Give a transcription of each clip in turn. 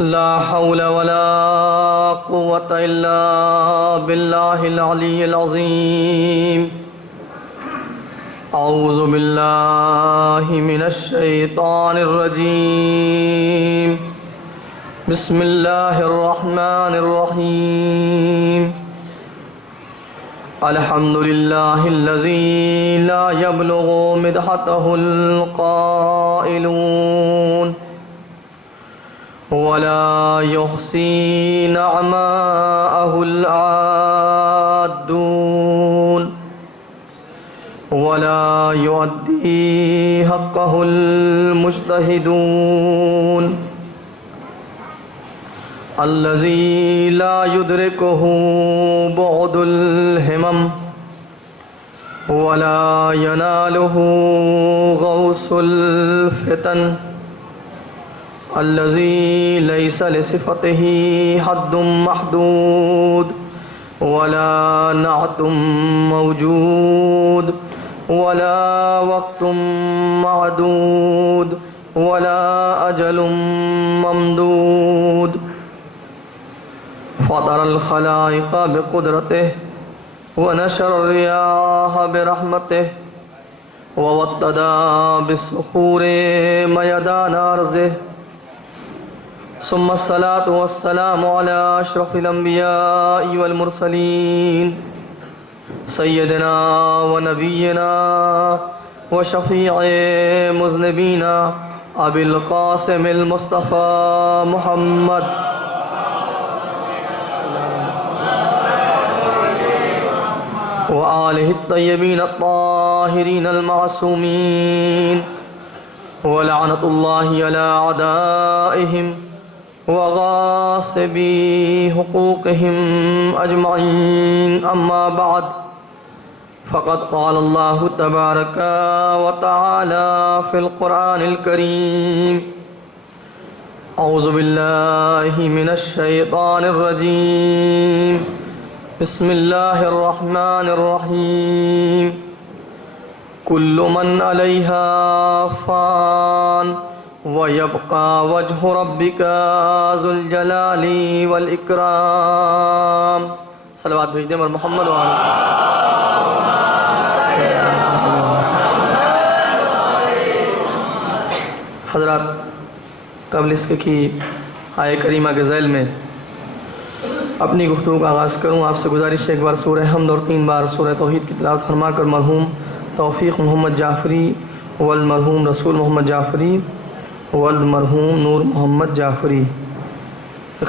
لا حول ولا قوة إلا بالله العلي العظيم. أعوذ بالله من الشيطان الرجيم. بسم الله الرحمن الرحيم. الحمد لله الذي لا يبلغ مدحته القائلون ولا يحصي نعماءه العادون ولا يؤدي حقه المجتهدون الذي لا يدركه بعد الهمم ولا يناله غوث الفتن الذي ليس لصفته حد محدود ولا نعت موجود ولا وقت معدود ولا أجل ممدود. فطر الخلائق بقدرته ونشر الرياح برحمته ووطد بالصخور ميدان أرضه. ثم الصلاة والسلام على أشرف الأنبياء والمرسلين سيدنا ونبينا وشفيع مذنبينا أبي القاسم المصطفى محمد وآله الطيبين الطاهرين المعصومين ولعنة الله على أعدائهم وغاصبي حقوقهم أجمعين. أما بعد فقد قال الله تبارك وتعالى في القرآن الكريم: أعوذ بالله من الشيطان الرجيم. بسم الله الرحمن الرحيم. كل من عليها فان ويبقى وجه ربك ذو الجلال والإكرام. صلوات بھیج دیں محمد وآلہ. حضرات، قبل اس کے کی آیہ کریمہ کے ذیل میں اپنی گفتگو کا آغاز کروں، آپ سے گزارش ہے ایک بار سورہ حمد اور 3 بار سورہ توحید کی تلاوت فرما کر مرحوم توفیق محمد جعفری والمرحوم رسول محمد جعفری والمرحوم نور محمد جعفری،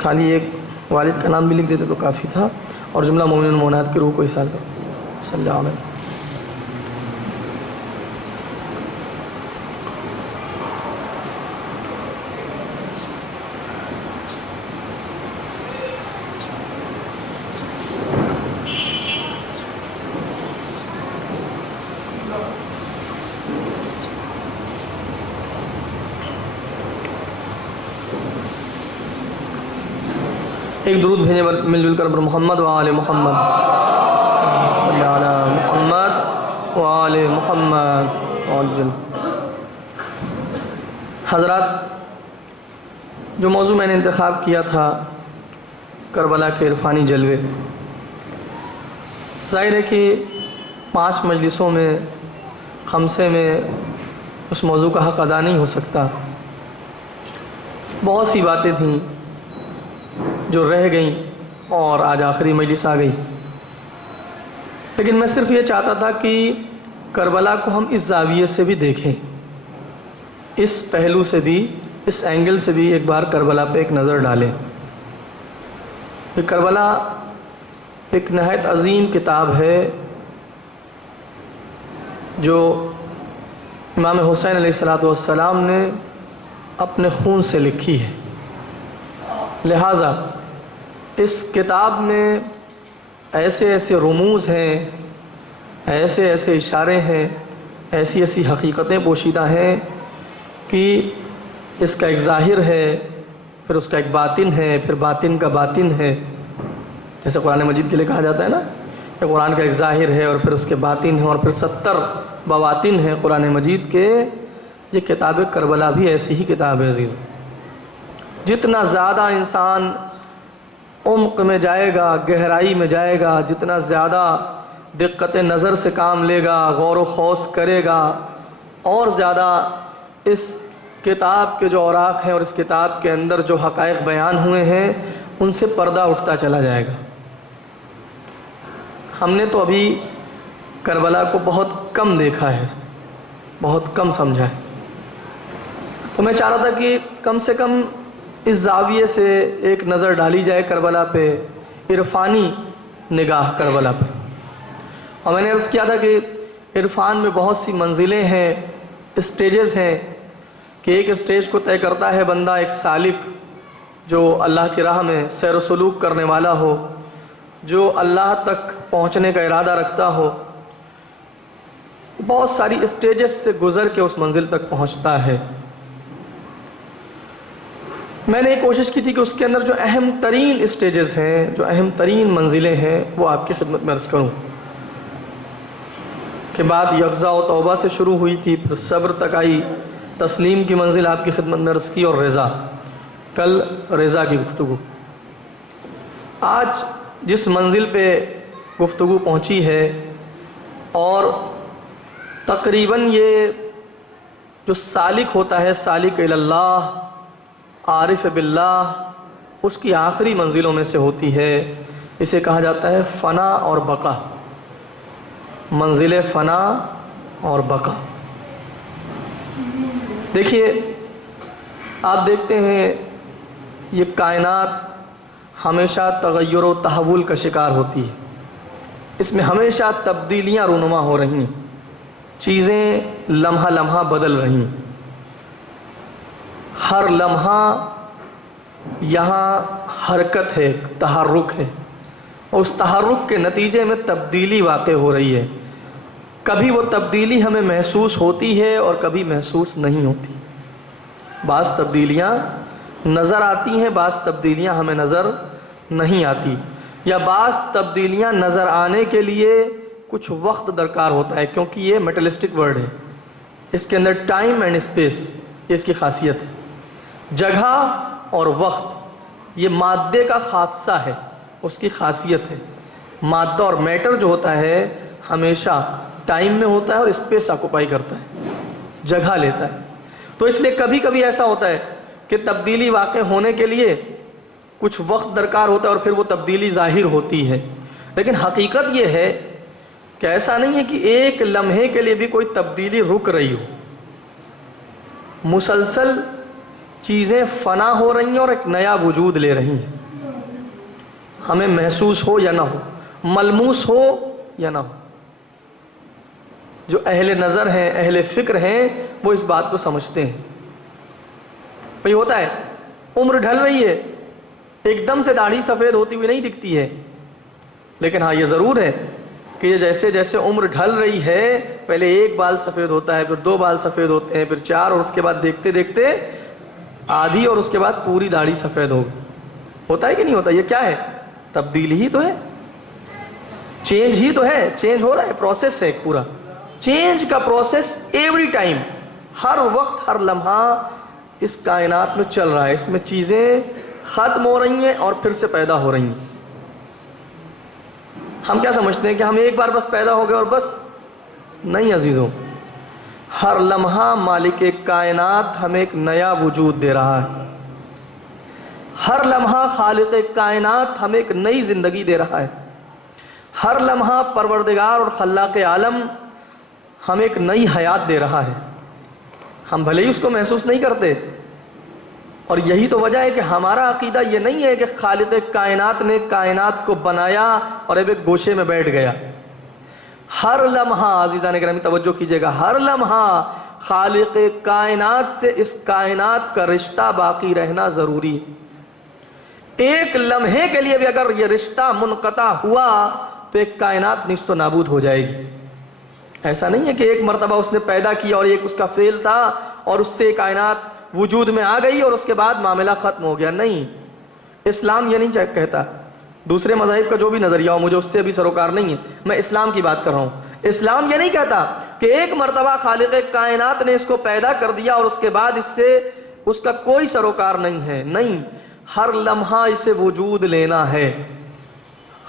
خالی ایک والد کا نام بھی لکھ دیتے تو کافی تھا، اور جملہ مومنین و مومنات کی روح کو احسان کرو. صلی اللہ علیہ. ایک درود بھیجیں مل جل کر محمد و آل محمد. صلی علی محمد و آل محمد. حضرات، جو موضوع میں نے انتخاب کیا تھا کربلا کے عرفانی جلوے، ظاہر ہے کہ 5 مجلسوں میں خمسے میں اس موضوع کا حق ادا نہیں ہو سکتا. بہت سی باتیں تھیں جو رہ گئیں اور آج آخری مجلس آ گئی، لیکن میں صرف یہ چاہتا تھا کہ کربلا کو ہم اس زاویے سے بھی دیکھیں، اس پہلو سے بھی، اس اینگل سے بھی ایک بار کربلا پہ ایک نظر ڈالیں. کہ کربلا ایک نہایت عظیم کتاب ہے جو امام حسین علیہ السلام نے اپنے خون سے لکھی ہے. لہٰذا اس کتاب میں ایسے ایسے رموز ہیں، ایسے ایسے اشارے ہیں، ایسی ایسی حقیقتیں پوشیدہ ہیں کہ اس کا ایک ظاہر ہے، پھر اس کا ایک باطن ہے، پھر باطن کا باطن ہے. جیسے قرآن مجید کے لیے کہا جاتا ہے نا کہ قرآن کا ایک ظاہر ہے اور پھر اس کے باطن ہے اور پھر 70 بواطن ہیں قرآن مجید کے. یہ کتاب کربلا بھی ایسی ہی کتاب ہے عزیز. جتنا زیادہ انسان عمق میں جائے گا، گہرائی میں جائے گا، جتنا زیادہ دقت نظر سے کام لے گا، غور و خوض کرے گا، اور زیادہ اس کتاب کے جو اوراق ہیں اور اس کتاب کے اندر جو حقائق بیان ہوئے ہیں ان سے پردہ اٹھتا چلا جائے گا۔ ہم نے تو ابھی کربلا کو بہت کم دیکھا ہے، بہت کم سمجھا ہے، تو میں چاہ رہا تھا کہ کم سے کم اس زاویے سے ایک نظر ڈالی جائے کربلا پہ، عرفانی نگاہ کربلا پہ۔ اور میں نے عرض کیا تھا کہ عرفان میں بہت سی منزلیں ہیں، اسٹیجز ہیں، کہ ایک اسٹیج کو طے کرتا ہے بندہ، ایک سالک جو اللہ کی راہ میں سیر و سلوک کرنے والا ہو، جو اللہ تک پہنچنے کا ارادہ رکھتا ہو، بہت ساری اسٹیجز سے گزر کے اس منزل تک پہنچتا ہے۔ میں نے یہ کوشش کی تھی کہ اس کے اندر جو اہم ترین اسٹیجز ہیں، جو اہم ترین منزلیں ہیں، وہ آپ کی خدمت میں عرض کروں۔ کہ بعد یقظہ و توبہ سے شروع ہوئی تھی، پھر صبر تک آئی، تسلیم کی منزل آپ کی خدمت میں عرض کی، اور رضا، کل رضا کی گفتگو۔ آج جس منزل پہ گفتگو پہنچی ہے، اور تقریباً یہ جو سالک ہوتا ہے، سالک اللہ، عارف باللہ، اس کی آخری منزلوں میں سے ہوتی ہے، اسے کہا جاتا ہے فنا اور بقا، منزل فنا اور بقا۔ دیکھیے، آپ دیکھتے ہیں یہ کائنات ہمیشہ تغیر و تحول کا شکار ہوتی ہے، اس میں ہمیشہ تبدیلیاں رونما ہو رہی ہیں، چیزیں لمحہ لمحہ بدل رہی ہیں، ہر لمحہ یہاں حرکت ہے، تحرک ہے، اور اس تحرک کے نتیجے میں تبدیلی واقع ہو رہی ہے۔ کبھی وہ تبدیلی ہمیں محسوس ہوتی ہے اور کبھی محسوس نہیں ہوتی۔ بعض تبدیلیاں نظر آتی ہیں، بعض تبدیلیاں ہمیں نظر نہیں آتی، یا بعض تبدیلیاں نظر آنے کے لیے کچھ وقت درکار ہوتا ہے، کیونکہ یہ میٹلسٹک ورڈ ہے، اس کے اندر ٹائم اینڈ اسپیس، یہ اس کی خاصیت ہے۔ جگہ اور وقت یہ مادے کا خاصہ ہے، اس کی خاصیت ہے۔ مادہ اور میٹر جو ہوتا ہے ہمیشہ ٹائم میں ہوتا ہے اور اسپیس آکوپائی کرتا ہے، جگہ لیتا ہے۔ تو اس لیے کبھی کبھی ایسا ہوتا ہے کہ تبدیلی واقع ہونے کے لیے کچھ وقت درکار ہوتا ہے اور پھر وہ تبدیلی ظاہر ہوتی ہے، لیکن حقیقت یہ ہے کہ ایسا نہیں ہے کہ ایک لمحے کے لیے بھی کوئی تبدیلی رک رہی ہو، مسلسل چیزیں فنا ہو رہی ہیں اور ایک نیا وجود لے رہی ہیں، ہمیں محسوس ہو یا نہ ہو، ملموس ہو یا نہ ہو۔ جو اہل نظر ہیں، اہل فکر ہیں، وہ اس بات کو سمجھتے ہیں۔ بھئی ہوتا ہے، عمر ڈھل رہی ہے، ایک دم سے داڑھی سفید ہوتی ہوئی نہیں دکھتی ہے، لیکن ہاں یہ ضرور ہے کہ یہ جیسے جیسے عمر ڈھل رہی ہے، پہلے ایک بال سفید ہوتا ہے، پھر 2 بال سفید ہوتے ہیں، پھر 4، اور اس کے بعد دیکھتے دیکھتے آدھی، اور اس کے بعد پوری داڑھی سفید ہوگی۔ ہوتا ہے کہ نہیں ہوتا؟ یہ کیا ہے؟ تبدیلی ہی تو ہے، چینج ہی تو ہے، چینج ہو رہا ہے، پروسیس ہے ایک پورا، چینج کا پروسیس ایوری ٹائم، ہر وقت، ہر لمحہ اس کائنات میں چل رہا ہے، اس میں چیزیں ختم ہو رہی ہیں اور پھر سے پیدا ہو رہی ہیں۔ ہم کیا سمجھتے ہیں کہ ہم ایک بار بس پیدا ہو گئے اور بس؟ نہیں عزیزوں، ہر لمحہ مالک کائنات ہمیں ایک نیا وجود دے رہا ہے، ہر لمحہ خالق کائنات ہمیں ایک نئی زندگی دے رہا ہے، ہر لمحہ پروردگار اور خلاق عالم ہمیں ایک نئی حیات دے رہا ہے، ہم بھلے ہی اس کو محسوس نہیں کرتے۔ اور یہی تو وجہ ہے کہ ہمارا عقیدہ یہ نہیں ہے کہ خالق کائنات نے کائنات کو بنایا اور اب ایک گوشے میں بیٹھ گیا۔ ہر لمحہ، عزیزان گرامی توجہ کیجئے گا، ہر لمحہ خالق کائنات سے اس کائنات کا رشتہ باقی رہنا ضروری ہے۔ ایک لمحے کے لیے بھی اگر یہ رشتہ منقطع ہوا تو ایک کائنات نیست و نابود ہو جائے گی۔ ایسا نہیں ہے کہ ایک مرتبہ اس نے پیدا کیا اور ایک اس کا فعل تھا اور اس سے کائنات وجود میں آ گئی اور اس کے بعد معاملہ ختم ہو گیا، نہیں۔ اسلام یہ نہیں کہتا، دوسرے مذاہب کا جو بھی نظریہ ہو، مجھے اس سے بھی سروکار نہیں ہے، میں اسلام کی بات کر رہا ہوں۔ اسلام یہ نہیں کہتا کہ ایک مرتبہ خالق کائنات نے اس کو پیدا کر دیا اور اس کے بعد اس سے اس کا کوئی سروکار نہیں ہے، نہیں، ہر لمحہ اسے وجود لینا ہے،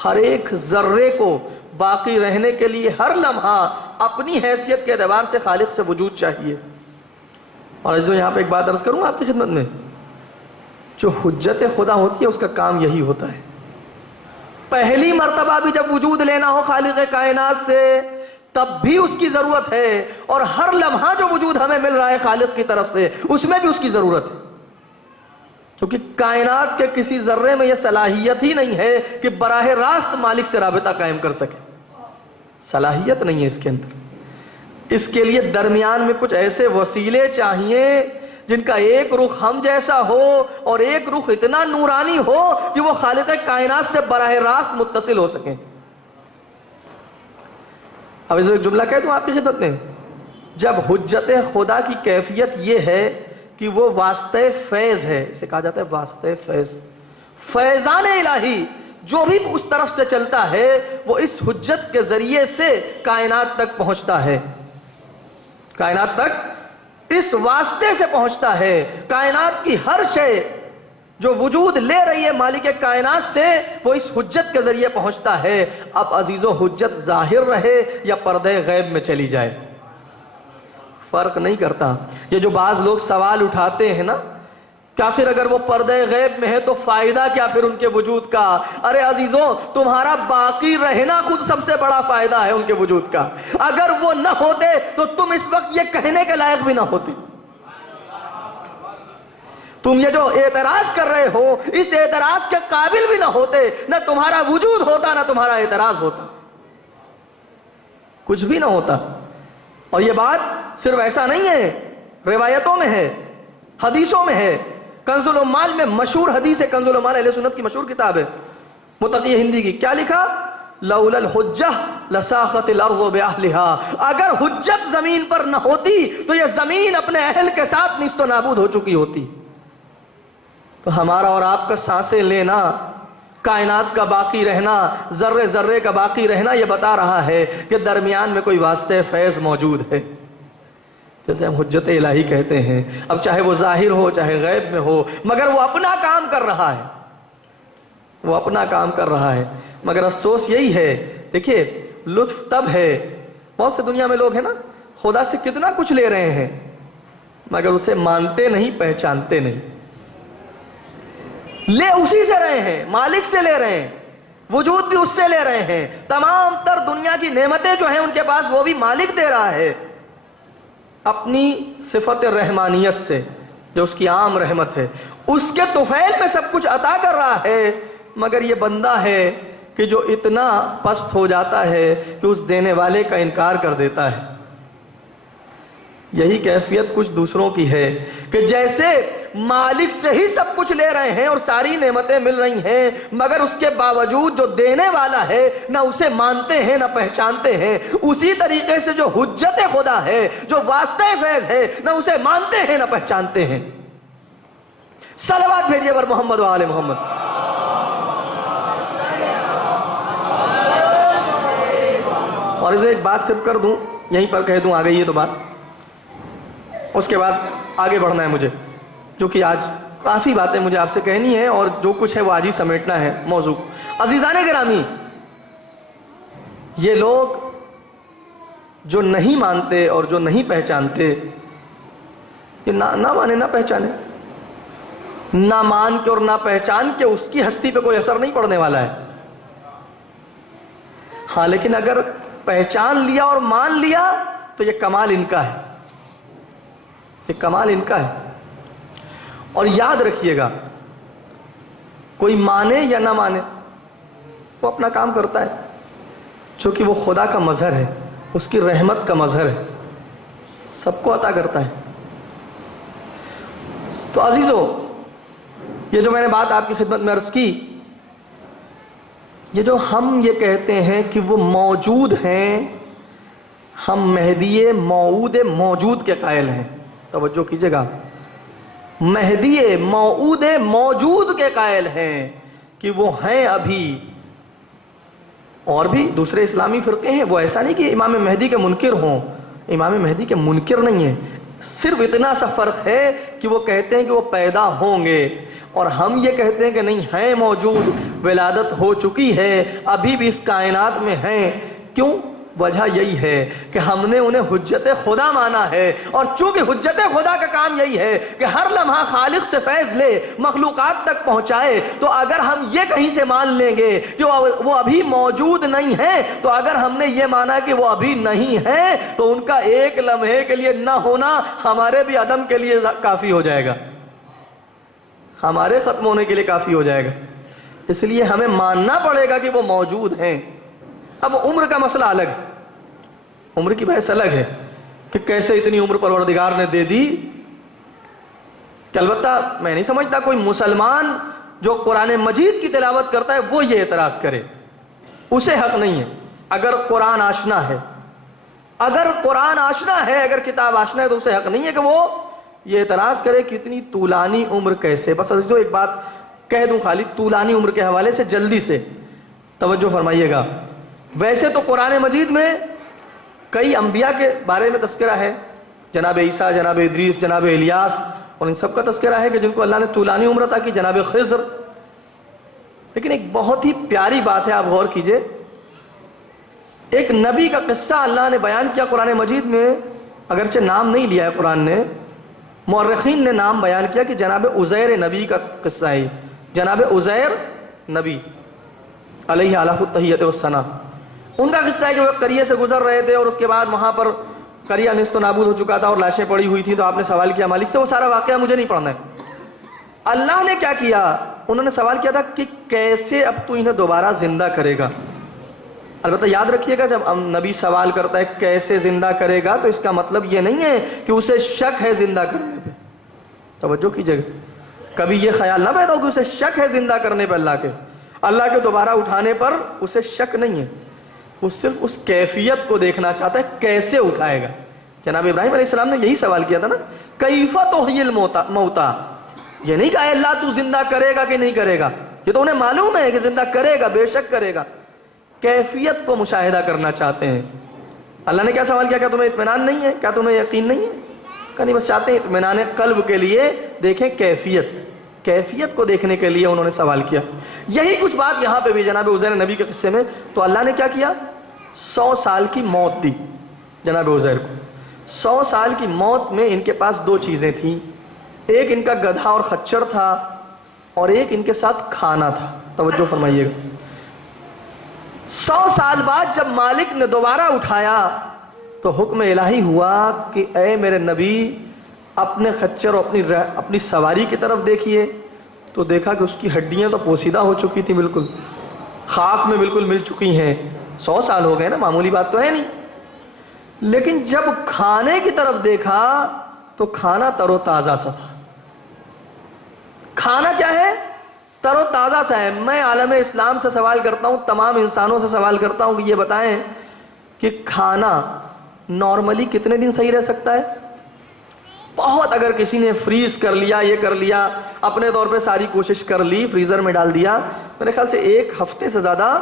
ہر ایک ذرے کو باقی رہنے کے لیے ہر لمحہ اپنی حیثیت کے اعتبار سے خالق سے وجود چاہیے۔ اور جو یہاں پہ ایک بات عرض کروں آپ کی خدمت میں، جو حجت خدا ہوتی ہے اس کا کام یہی ہوتا ہے، پہلی مرتبہ بھی جب وجود لینا ہو خالق کائنات سے تب بھی اس کی ضرورت ہے، اور ہر لمحہ جو وجود ہمیں مل رہا ہے خالق کی طرف سے اس میں بھی اس کی ضرورت ہے، کیونکہ کائنات کے کسی ذرے میں یہ صلاحیت ہی نہیں ہے کہ براہ راست مالک سے رابطہ قائم کر سکے، صلاحیت نہیں ہے اس کے اندر۔ اس کے لیے درمیان میں کچھ ایسے وسیلے چاہیے جن کا ایک رخ ہم جیسا ہو اور ایک رخ اتنا نورانی ہو کہ وہ خالق کائنات سے براہ راست متصل ہو سکیں۔ اب اس ایک جملہ کہہ دوں آپ کی خدمت میں، جب حجت خدا کی کیفیت یہ ہے کہ وہ واسطہ فیض ہے، اسے کہا جاتا ہے واسطہ فیض، فیضان الہی جو بھی اس طرف سے چلتا ہے وہ اس حجت کے ذریعے سے کائنات تک پہنچتا ہے، کائنات تک اس واسطے سے پہنچتا ہے۔ کائنات کی ہر شے جو وجود لے رہی ہے مالک کائنات سے وہ اس حجت کے ذریعے پہنچتا ہے۔ اب عزیزو حجت ظاہر رہے یا پردے غیب میں چلی جائے فرق نہیں کرتا۔ یہ جو بعض لوگ سوال اٹھاتے ہیں نا کہ آخر اگر وہ پردے غیب میں ہے تو فائدہ کیا پھر ان کے وجود کا؟ ارے عزیزو تمہارا باقی رہنا خود سب سے بڑا فائدہ ہے ان کے وجود کا، اگر وہ نہ ہوتے تو تم اس وقت یہ کہنے کے لائق بھی نہ ہوتے۔ تم یہ جو اعتراض کر رہے ہو اس اعتراض کے قابل بھی نہ ہوتے، نہ تمہارا وجود ہوتا نہ تمہارا اعتراض ہوتا، کچھ بھی نہ ہوتا۔ اور یہ بات صرف ایسا نہیں ہے، روایتوں میں ہے، حدیثوں میں ہے۔ کنز العمال میں مشہور حدیث ہے، کنز العمال اہل سنت کی مشہور کتاب ہے، متقی ہندی کی، کیا لکھا؟ لولا الحجہ لساخت الارض باہلہا، اگر حجت زمین پر نہ ہوتی تو یہ زمین اپنے اہل کے ساتھ نیست و نابود ہو چکی ہوتی۔ تو ہمارا اور آپ کا سانسیں لینا، کائنات کا باقی رہنا، ذرے ذرے کا باقی رہنا یہ بتا رہا ہے کہ درمیان میں کوئی واسطہ فیض موجود ہے، جیسے ہم حجت الہی کہتے ہیں۔ اب چاہے وہ ظاہر ہو چاہے غیب میں ہو، مگر وہ اپنا کام کر رہا ہے، وہ اپنا کام کر رہا ہے۔ مگر افسوس یہی ہے، دیکھیے لطف تب ہے، بہت سے دنیا میں لوگ ہیں نا خدا سے کتنا کچھ لے رہے ہیں مگر اسے مانتے نہیں، پہچانتے نہیں، لے اسی سے رہے ہیں، مالک سے لے رہے ہیں، وجود بھی اس سے لے رہے ہیں، تمام تر دنیا کی نعمتیں جو ہیں ان کے پاس وہ بھی مالک دے رہا ہے اپنی صفت رحمانیت سے جو اس کی عام رحمت ہے، اس کے طفیل میں سب کچھ عطا کر رہا ہے، مگر یہ بندہ ہے کہ جو اتنا پست ہو جاتا ہے کہ اس دینے والے کا انکار کر دیتا ہے۔ یہی کیفیت کچھ دوسروں کی ہے کہ جیسے مالک سے ہی سب کچھ لے رہے ہیں اور ساری نعمتیں مل رہی ہیں، مگر اس کے باوجود جو دینے والا ہے نہ اسے مانتے ہیں نہ پہچانتے ہیں، اسی طریقے سے جو حجت خدا ہے، جو واسطہ فیض ہے، نہ اسے مانتے ہیں نہ پہچانتے ہیں۔ صلوات بھیجیے بر محمد و آل محمد۔ اور اسے ایک بات صرف کر دوں، یہیں پر کہہ دوں، آ گئی یہ تو بات، اس کے بعد آگے بڑھنا ہے مجھے، جو کہ آج کافی باتیں مجھے آپ سے کہنی ہیں اور جو کچھ ہے وہ آج ہی سمیٹنا ہے موضوع۔ عزیزان گرامی، یہ لوگ جو نہیں مانتے اور جو نہیں پہچانتے، یہ نہ مانے نہ پہچانے، نہ مان کے اور نہ پہچان کے اس کی ہستی پہ کوئی اثر نہیں پڑنے والا ہے۔ ہاں لیکن اگر پہچان لیا اور مان لیا تو یہ کمال ان کا ہے، یہ کمال ان کا ہے۔ اور یاد رکھیے گا، کوئی مانے یا نہ مانے وہ اپنا کام کرتا ہے، چونکہ وہ خدا کا مظہر ہے، اس کی رحمت کا مظہر ہے، سب کو عطا کرتا ہے۔ تو عزیزو، یہ جو میں نے بات آپ کی خدمت میں عرض کی، یہ جو ہم یہ کہتے ہیں کہ وہ موجود ہیں، ہم مہدی موعود موجود کے قائل ہیں، توجہ کیجئے گا، مہدی موعود موجود کے قائل ہیں کہ وہ ہیں ابھی۔ اور بھی دوسرے اسلامی فرقے ہیں، وہ ایسا نہیں کہ امام مہدی کے منکر ہوں، امام مہدی کے منکر نہیں ہیں، صرف اتنا سا فرق ہے کہ وہ کہتے ہیں کہ وہ پیدا ہوں گے، اور ہم یہ کہتے ہیں کہ نہیں ہیں موجود، ولادت ہو چکی ہے، ابھی بھی اس کائنات میں ہیں۔ کیوں؟ وجہ یہی ہے کہ ہم نے انہیں حجت خدا مانا ہے، اور چونکہ حجت خدا کا کام یہی ہے کہ ہر لمحہ خالق سے فیض لے، مخلوقات تک پہنچائے، تو اگر ہم یہ کہیں سے مان لیں گے کہ وہ ابھی موجود نہیں ہیں، تو اگر ہم نے یہ مانا کہ وہ ابھی نہیں ہیں، تو ان کا ایک لمحے کے لیے نہ ہونا ہمارے بھی عدم کے لیے کافی ہو جائے گا، ہمارے ختم ہونے کے لیے کافی ہو جائے گا۔ اس لیے ہمیں ماننا پڑے گا کہ وہ موجود ہیں۔ اب عمر کا مسئلہ الگ ہے، عمر کی بحث الگ ہے کہ کیسے اتنی عمر پروردگار نے دے دی، کہ البتہ میں نہیں سمجھتا کوئی مسلمان جو قرآن مجید کی تلاوت کرتا ہے وہ یہ اعتراض کرے، اسے حق نہیں ہے۔ اگر قرآن آشنا ہے، اگر قرآن آشنا ہے، اگر کتاب آشنا ہے، تو اسے حق نہیں ہے کہ وہ یہ اعتراض کرے کہ اتنی طولانی عمر کیسے۔ بس جو ایک بات کہہ دوں خالی طولانی عمر کے حوالے سے، جلدی سے توجہ فرمائیے گا۔ ویسے تو قرآن مجید میں کئی انبیاء کے بارے میں تذکرہ ہے، جناب عیسیٰ، جناب ادریس، جناب الیاس، اور ان سب کا تذکرہ ہے کہ جن کو اللہ نے طولانی عمر عطا کی، جناب خضر۔ لیکن ایک بہت ہی پیاری بات ہے، آپ غور کیجئے، ایک نبی کا قصہ اللہ نے بیان کیا قرآن مجید میں، اگرچہ نام نہیں لیا ہے قرآن نے، مورخین نے نام بیان کیا کہ جناب عزیر نبی کا قصہ ہے۔ جناب عزیر نبی علیہ التحیۃ والثناء، ان کا قصہ ہے کہ وہ قریے سے گزر رہے تھے، اور اس کے بعد وہاں پر قریہ نیست و نابود ہو چکا تھا اور لاشیں پڑی ہوئی تھیں، تو آپ نے سوال کیا مالک سے، وہ سارا واقعہ مجھے نہیں پڑھنا ہے۔ اللہ نے کیا کیا؟ انہوں نے سوال کیا تھا کہ کیسے اب تو انہیں دوبارہ زندہ کرے گا۔ البتہ یاد رکھیے گا، جب نبی سوال کرتا ہے کیسے زندہ کرے گا، تو اس کا مطلب یہ نہیں ہے کہ اسے شک ہے زندہ کرنے پہ، توجہ کیجئے گا، کبھی یہ خیال نہ پیدا ہو کہ اسے شک ہے زندہ کرنے پہ، اللہ کے دوبارہ اٹھانے پر اسے شک نہیں ہے، وہ صرف اس کیفیت کو دیکھنا چاہتا ہے کیسے اٹھائے گا۔ جناب ابراہیم علیہ السلام نے یہی سوال کیا تھا نا، کیف تحیی الموتیٰ، یہ نہیں کہا اللہ تو زندہ کرے گا کہ نہیں کرے گا، یہ تو انہیں معلوم ہے کہ زندہ کرے گا، بے شک کرے گا، کیفیت کو مشاہدہ کرنا چاہتے ہیں۔ اللہ نے کیا سوال کیا؟ کیا تمہیں اطمینان نہیں ہے؟ کیا تمہیں یقین نہیں ہے؟ کہ نہیں، بس چاہتے ہیں اطمینان قلب کے لیے دیکھیں کیفیت کو دیکھنے کے لیے انہوں نے سوال کیا۔ یہی کچھ بات یہاں پہ بھی جناب عزیر نبی کے قصے میں، تو اللہ نے کیا کیا؟ 100 سال کی موت دی جناب عزیر کو۔ 100 سال کی موت میں ان کے پاس دو چیزیں تھیں، ایک ان کا گدھا اور خچر تھا، اور ایک ان کے ساتھ کھانا تھا۔ توجہ فرمائیے گا، 100 سال بعد جب مالک نے دوبارہ اٹھایا تو حکم الہی ہوا کہ اے میرے نبی اپنے خچر اور اپنی سواری کی طرف دیکھیے، تو دیکھا کہ اس کی ہڈیاں تو پوسیدہ ہو چکی تھی، بالکل خاک میں بالکل مل چکی ہیں۔ 100 سال ہو گئے نا، معمولی بات تو ہے نہیں۔ لیکن جب کھانے کی طرف دیکھا تو کھانا تر و تازہ سا تھا۔ کھانا کیا ہے؟ تر و تازہ سا ہے۔ میں عالم اسلام سے سوال کرتا ہوں، تمام انسانوں سے سوال کرتا ہوں کہ یہ بتائیں کہ کھانا نارملی کتنے دن صحیح رہ سکتا ہے؟ بہت اگر کسی نے فریز کر لیا، یہ کر لیا، اپنے طور پہ ساری کوشش کر لی، فریزر میں ڈال دیا، میرے خیال سے 1 ہفتے سے زیادہ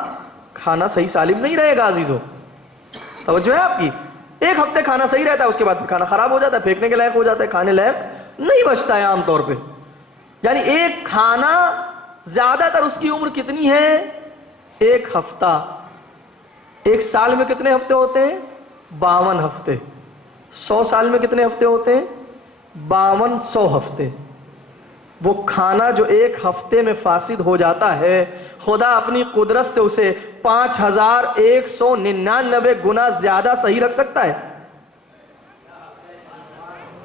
کھانا صحیح سالم نہیں رہے گا عزیزو۔ توجہ ہے آپ کی؟ 1 ہفتے کھانا صحیح رہتا ہے، اس کے بعد کھانا خراب ہو جاتا ہے، پھینکنے کے لائق ہو جاتا ہے، کھانے لائق نہیں بچتا ہے عام طور پہ۔ یعنی ایک کھانا زیادہ تر اس کی عمر کتنی ہے؟ 1 ہفتہ۔ 1 سال میں کتنے ہفتے ہوتے ہیں؟ 52 ہفتے۔ 100 سال میں کتنے ہفتے ہوتے ہیں؟ 5200 ہفتے۔ وہ کھانا جو 1 ہفتے میں فاسد ہو جاتا ہے، خدا اپنی قدرت سے اسے 5199 گنا زیادہ صحیح رکھ سکتا ہے۔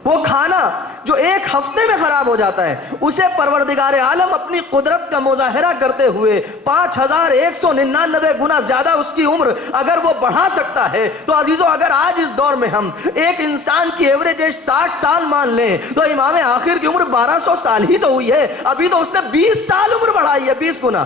وہ کھانا جو 1 ہفتے میں خراب ہو جاتا ہے، اسے پروردگار عالم اپنی قدرت کا مظاہرہ کرتے ہوئے 5199 گنا زیادہ اس کی عمر اگر وہ بڑھا سکتا ہے، تو عزیزو اگر آج اس دور میں ہم ایک انسان کی ایوریج ایج 60 سال مان لیں، تو امام آخر کی عمر 1200 سال ہی تو ہوئی ہے، ابھی تو اس نے 20 سال عمر بڑھائی ہے، 20 گنا۔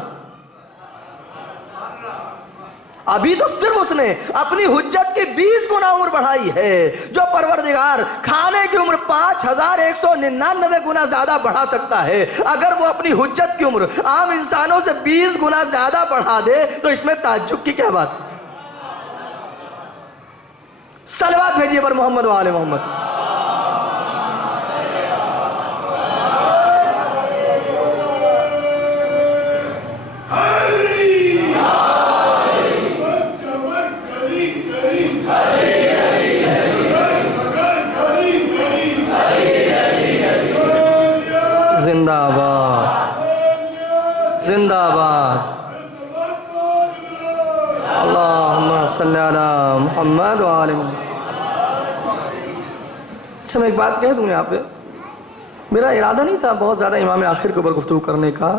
ابھی تو صرف اس نے اپنی حجت کی 20 گنا عمر بڑھائی ہے۔ جو پروردگار کھانے کی عمر 5199 گنا زیادہ بڑھا سکتا ہے، اگر وہ اپنی حجت کی عمر عام انسانوں سے 20 گنا زیادہ بڑھا دے تو اس میں تعجب کی کیا بات ہے؟ صلوات بھیجیے پر محمد و آل محمد۔ زندہ باد. اللہم صلی علی محمد وآل محمد. اچھا میں ایک بات کہہ دوں یہاں پہ، میرا ارادہ نہیں تھا بہت زیادہ امام آخر کے اوپر گفتگو کرنے کا،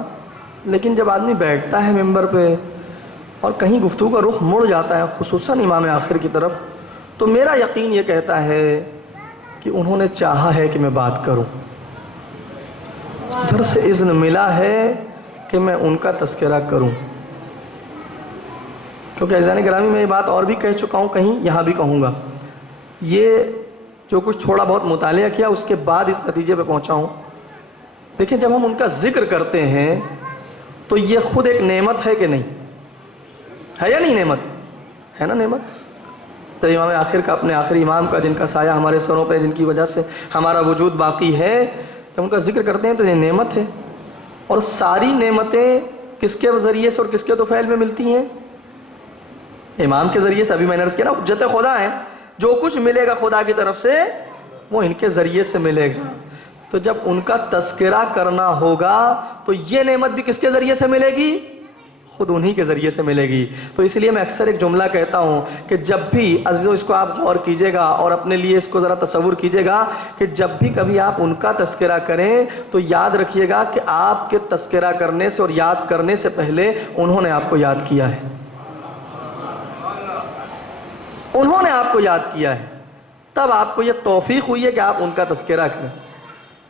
لیکن جب آدمی بیٹھتا ہے ممبر پہ اور کہیں گفتگو کا رخ مڑ جاتا ہے خصوصاً امام آخر کی طرف، تو میرا یقین یہ کہتا ہے کہ انہوں نے چاہا ہے کہ میں بات کروں، ادھر سے اذن ملا ہے کہ میں ان کا تذکرہ کروں. کیونکہ عزیزان گرامی میں یہ بات اور بھی کہہ چکا ہوں، کہیں یہاں بھی کہوں گا. یہ جو کچھ تھوڑا بہت مطالعہ کیا اس کے بعد اس نتیجے پہ پہنچا ہوں. دیکھیں جب ہم ان کا ذکر کرتے ہیں تو یہ خود ایک نعمت ہے کہ نہیں ہے، یا نہیں نعمت ہے نا؟ نعمت تو امام آخر کا، اپنے آخری امام کا، جن کا سایہ ہمارے سروں پہ، جن کی وجہ سے ہمارا وجود باقی ہے، جب ان کا ذکر کرتے ہیں تو یہ نعمت ہے. اور ساری نعمتیں کس کے ذریعے سے اور کس کے طفیل میں ملتی ہیں؟ امام کے ذریعے سے. ابھی میں نے عرض کیا نا حجت خدا ہے، جو کچھ ملے گا خدا کی طرف سے وہ ان کے ذریعے سے ملے گا. تو جب ان کا تذکرہ کرنا ہوگا تو یہ نعمت بھی کس کے ذریعے سے ملے گی؟ خود انہی کے ذریعے سے ملے گی. تو اس لیے میں اکثر ایک جملہ کہتا ہوں کہ جب بھی عزیزو اس کو آپ غور کیجئے گا اور اپنے لیے اس کو ذرا تصور کیجئے گا کہ جب بھی کبھی آپ ان کا تذکرہ کریں تو یاد رکھیے گا کہ آپ کے تذکرہ کرنے سے اور یاد کرنے سے پہلے انہوں نے آپ کو یاد کیا ہے. انہوں نے آپ کو یاد کیا ہے، تب آپ کو یہ توفیق ہوئی ہے کہ آپ ان کا تذکرہ کریں،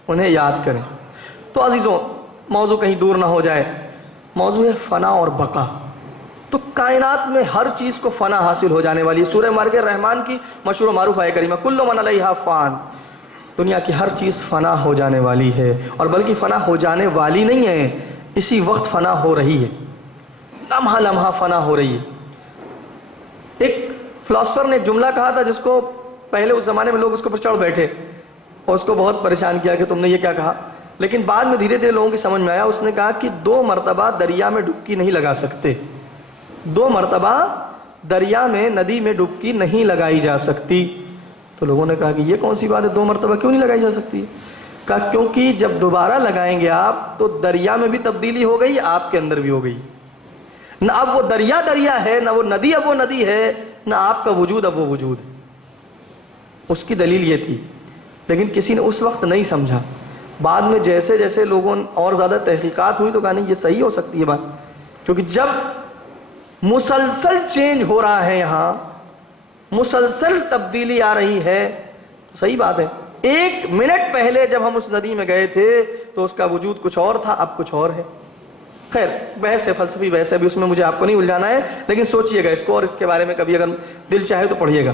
انہیں یاد کریں. تو عزیزوں موضوع کہیں دور نہ ہو جائے، موضوع ہے فنا اور بقا. تو کائنات میں ہر چیز کو فنا حاصل ہو جانے والی ہے. سورہ مبارکہ رحمان کی مشہور و معروف آیت کریمہ کل من علیہا فان، دنیا کی ہر چیز فنا ہو جانے والی ہے، اور بلکہ فنا ہو جانے والی نہیں ہے، اسی وقت فنا ہو رہی ہے، لمحہ لمحہ فنا ہو رہی ہے. ایک فلاسفر نے ایک جملہ کہا تھا جس کو پہلے اس زمانے میں لوگ اس کے اوپر چڑھ بیٹھے اور اس کو بہت پریشان کیا کہ تم نے یہ کیا کہا، لیکن بعد میں دھیرے دھیرے لوگوں کی سمجھ میں آیا. اس نے کہا کہ 2 مرتبہ دریا میں ڈبکی نہیں لگا سکتے، 2 مرتبہ دریا میں، ندی میں ڈبکی نہیں لگائی جا سکتی. تو لوگوں نے کہا کہ یہ کون سی بات ہے، 2 مرتبہ کیوں نہیں لگائی جا سکتی؟ کہا کیونکہ جب دوبارہ لگائیں گے آپ تو دریا میں بھی تبدیلی ہو گئی، آپ کے اندر بھی ہو گئی. نہ اب وہ دریا دریا ہے، نہ وہ ندی اب وہ ندی ہے، نہ آپ کا وجود اب وہ وجود ہے. اس کی دلیل یہ تھی، لیکن کسی نے اس وقت نہیں سمجھا. بعد میں جیسے جیسے لوگوں اور زیادہ تحقیقات ہوئی تو کہا نہیں یہ صحیح ہو سکتی ہے بات، کیونکہ جب مسلسل چینج ہو رہا ہے، یہاں مسلسل تبدیلی آ رہی ہے، تو صحیح بات ہے. 1 منٹ پہلے جب ہم اس ندی میں گئے تھے تو اس کا وجود کچھ اور تھا، اب کچھ اور ہے. خیر بحث ہے فلسفی، ویسے بھی اس میں مجھے آپ کو نہیں الجھانا ہے، لیکن سوچئے گا اس کو اور اس کے بارے میں کبھی اگر دل چاہے تو پڑھیے گا،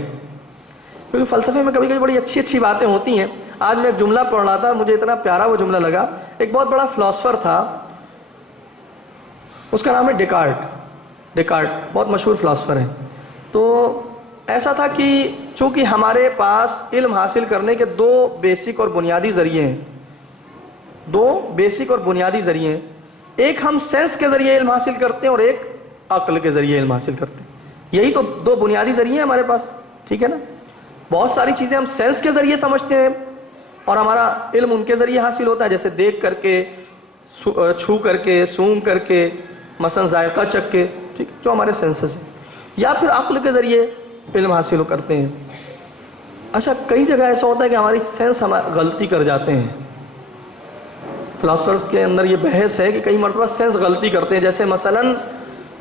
کیونکہ فلسفے میں کبھی کبھی بڑی اچھی اچھی باتیں ہوتی ہیں. آج میں ایک جملہ پڑھ رہا تھا، مجھے اتنا پیارا وہ جملہ لگا. ایک بہت بڑا فلاسفر تھا، اس کا نام ہے ڈیکارٹ، بہت مشہور فلاسفر ہیں. تو ایسا تھا کہ چونکہ ہمارے پاس علم حاصل کرنے کے 2 بیسک اور بنیادی ذریعے ہیں، 2 بیسک اور بنیادی ذریعے ہیں. ایک ہم سینس کے ذریعے علم حاصل کرتے ہیں اور ایک عقل کے ذریعے علم حاصل کرتے ہیں. یہی تو 2 بنیادی ذریعے ہیں ہمارے پاس، ٹھیک ہے نا؟ بہت ساری چیزیں ہم سینس کے ذریعے سمجھتے ہیں اور ہمارا علم ان کے ذریعے حاصل ہوتا ہے، جیسے دیکھ کر کے، چھو کر کے، سونگ کر کے، مثلا ذائقہ چکھ کے، ٹھیک، جو ہمارے سینسز ہیں. یا پھر عقل کے ذریعے علم حاصل کرتے ہیں. اچھا کئی جگہ ایسا ہوتا ہے کہ ہماری سینس غلطی کر جاتے ہیں. فلاسفرز کے اندر یہ بحث ہے کہ کئی مرتبہ سینس غلطی کرتے ہیں. جیسے مثلا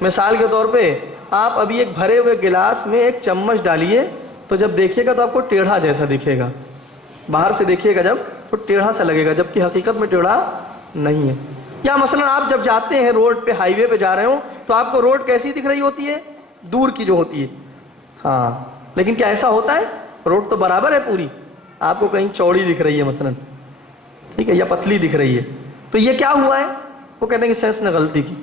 مثال کے طور پہ آپ ابھی ایک بھرے ہوئے گلاس میں ایک چمچ ڈالیے تو جب دیکھیے گا تو آپ کو ٹیڑھا جیسا دکھے گا، باہر سے دیکھیے گا جب تو ٹیڑھا سا لگے گا، جبکہ حقیقت میں ٹیڑھا نہیں ہے. یا مثلا آپ جب جاتے ہیں روڈ پہ، ہائی وے پہ جا رہے ہوں تو آپ کو روڈ کیسی دکھ رہی ہوتی ہے؟ دور کی جو ہوتی ہے، ہاں. لیکن کیا ایسا ہوتا ہے؟ روڈ تو برابر ہے پوری، آپ کو کہیں چوڑی دکھ رہی ہے مثلا، ٹھیک ہے، یا پتلی دکھ رہی ہے. تو یہ کیا ہوا ہے؟ وہ کہتے ہیں کہ سینس نے غلطی کی.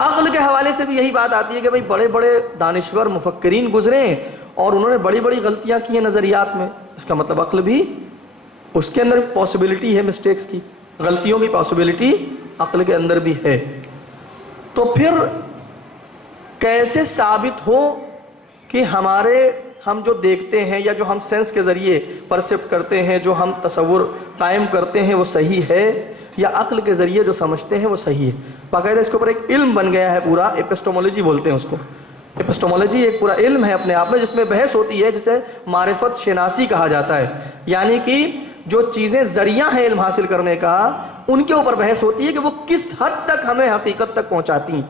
عقل کے حوالے سے بھی یہی بات آتی ہے کہ بھئی بڑے بڑے دانشور مفکرین گزرے ہیں اور انہوں نے بڑی بڑی غلطیاں کی ہیں نظریات میں. اس کا مطلب عقل بھی، اس کے اندر پاسبلٹی ہے مسٹیکس کی، غلطیوں کی پاسبلٹی عقل کے اندر بھی ہے. تو پھر کیسے ثابت ہو کہ ہم جو دیکھتے ہیں یا جو ہم سینس کے ذریعے پرسیپٹ کرتے ہیں، جو ہم تصور قائم کرتے ہیں وہ صحیح ہے؟ یا عقل کے ذریعے جو سمجھتے ہیں وہ صحیح ہے. باقاعدہ اس کے اوپر ایک علم بن گیا ہے پورا, ایپسٹومولوجی بولتے ہیں اس کو. ایپسٹومولوجی ایک پورا علم ہے اپنے آپ میں جس میں بحث ہوتی ہے, جسے معرفت شناسی کہا جاتا ہے. یعنی کہ جو چیزیں ذریعہ ہیں علم حاصل کرنے کا, ان کے اوپر بحث ہوتی ہے کہ وہ کس حد تک ہمیں حقیقت تک پہنچاتی ہیں.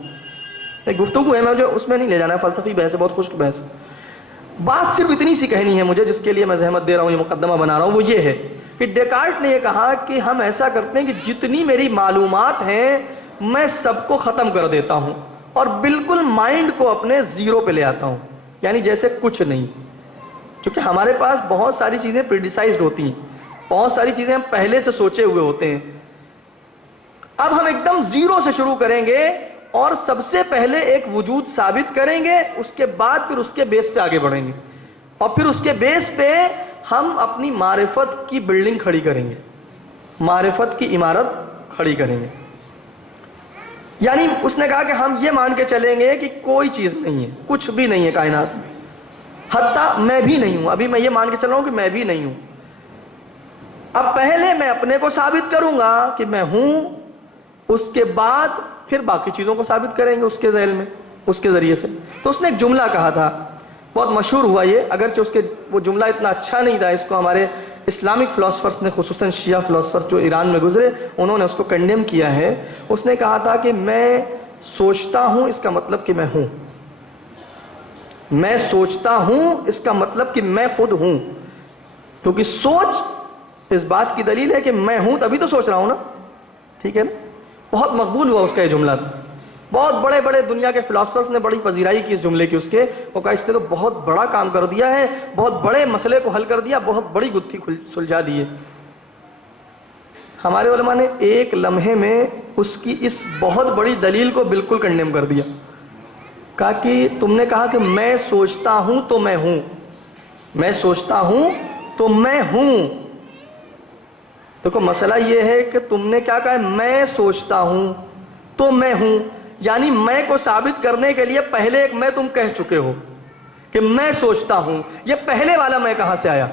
ایک گفتگو ہے, میں جو اس میں نہیں لے جانا ہے, فلسفی بحث ہے, بہت خشک بحث. بات صرف اتنی سی کہنی ہے مجھے, جس کے لیے میں زحمت دے رہا ہوں, یہ مقدمہ بنا رہا ہوں, وہ یہ ہے کہ ڈیکارٹ نے یہ کہا کہ ہم ایسا کرتے ہیں کہ جتنی میری معلومات ہیں میں سب کو ختم کر دیتا ہوں اور بالکل مائنڈ کو اپنے زیرو پہ لے آتا ہوں, یعنی جیسے کچھ نہیں. کیونکہ ہمارے پاس بہت ساری چیزیں پریڈیسائزڈ ہوتی ہیں, بہت ساری چیزیں ہم پہلے سے سوچے ہوئے ہوتے ہیں. اب ہم ایک دم زیرو سے شروع کریں گے اور سب سے پہلے ایک وجود ثابت کریں گے, اس کے بعد پھر اس کے بیس پہ آگے بڑھیں گے, اور پھر اس کے بیس پہ ہم اپنی معرفت کی بلڈنگ کھڑی کریں گے, معرفت کی عمارت کھڑی کریں گے. یعنی اس نے کہا کہ ہم یہ مان کے چلیں گے کہ کوئی چیز نہیں ہے, کچھ بھی نہیں ہے کائنات میں, حتیٰ میں بھی نہیں ہوں. ابھی میں یہ مان کے چل رہا ہوں کہ میں بھی نہیں ہوں. اب پہلے میں اپنے کو ثابت کروں گا کہ میں ہوں, اس کے بعد پھر باقی چیزوں کو ثابت کریں گے اس کے ذیل میں, اس کے ذریعے سے. تو اس نے ایک جملہ کہا تھا, بہت مشہور ہوا یہ, اگرچہ اس کے وہ جملہ اتنا اچھا نہیں تھا, اس کو ہمارے اسلامک فلاسفرز نے, خصوصاً شیعہ فلاسفرز جو ایران میں گزرے, انہوں نے اس کو کنڈیم کیا ہے. اس نے کہا تھا کہ میں سوچتا ہوں اس کا مطلب کہ میں ہوں, میں سوچتا ہوں اس کا مطلب کہ میں خود ہوں. کیونکہ سوچ اس بات کی دلیل ہے کہ میں ہوں, تبھی تو سوچ رہا ہوں نا, ٹھیک ہے نا. بہت مقبول ہوا اس کا یہ جملہ, بہت بڑے بڑے دنیا کے فلاسفرز نے بڑی پذیرائی کی اس جملے کی. اس کے وہ کہا اس نے تو بہت بڑا کام کر دیا ہے, بہت بڑے مسئلے کو حل کر دیا, بہت بڑی گتھی سلجھا دی ہے. ہمارے علماء نے ایک لمحے میں اس کی اس بہت بڑی دلیل کو بالکل کنڈیم کر دیا. کہا کہ تم نے کہا کہ میں سوچتا ہوں تو میں ہوں, میں سوچتا ہوں تو میں ہوں. دیکھو مسئلہ یہ ہے کہ تم نے کیا کہا ہے, میں سوچتا ہوں تو میں ہوں, یعنی میں کو ثابت کرنے کے لیے پہلے ایک میں تم کہہ چکے ہو کہ میں سوچتا ہوں. یہ پہلے والا میں کہاں سے آیا؟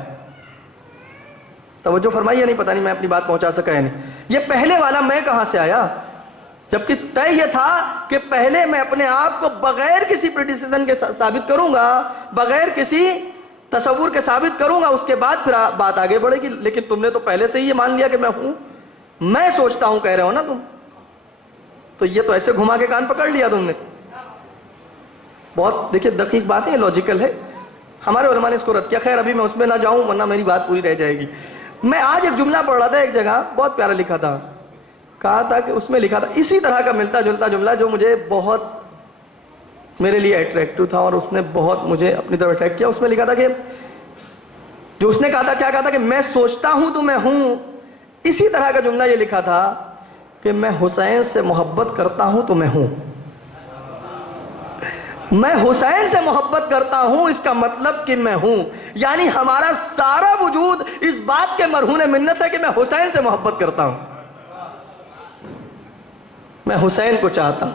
توجہ فرمائیے, نہیں پتہ نہیں میں اپنی بات پہنچا سکا ہے نہیں. یہ پہلے والا میں کہاں سے آیا؟ جبکہ طے یہ تھا کہ پہلے میں اپنے آپ کو بغیر کسی پریڈیسیشن کے ثابت کروں گا, بغیر کسی تصور کے ثابت کروں گا, اس کے بعد پھر بات آگے بڑھے گی. لیکن تم نے تو پہلے سے ہی یہ مان لیا کہ میں ہوں, میں سوچتا ہوں کہہ رہے ہو نا تم, تو یہ تو ایسے گھما کے کان پکڑ لیا تم نے. بہت دیکھیے دقیق بات ہے, لاجیکل ہے. ہمارے علماء نے اس کو رد کیا. خیر ابھی میں اس میں نہ جاؤں ورنہ میری بات پوری رہ جائے گی. میں آج ایک جملہ پڑھ رہا تھا ایک جگہ, بہت پیارا لکھا تھا. کہا تھا کہ اس میں لکھا تھا اسی طرح کا ملتا جلتا جملہ جو مجھے بہت میرے لیے اٹریکٹیو تھا اور اس نے بہت مجھے اپنی طرف اٹریکٹ کیا. اس میں لکھا تھا کہ جو اس نے کہا تھا, کیا کہا تھا کہ میں سوچتا ہوں تو میں ہوں, اسی طرح کا جملہ یہ لکھا تھا کہ میں حسین سے محبت کرتا ہوں تو میں ہوں. میں حسین سے محبت کرتا ہوں اس کا مطلب کہ میں ہوں. یعنی ہمارا سارا وجود اس بات کے مرہون منت ہے کہ میں حسین سے محبت کرتا ہوں, میں حسین کو چاہتا ہوں.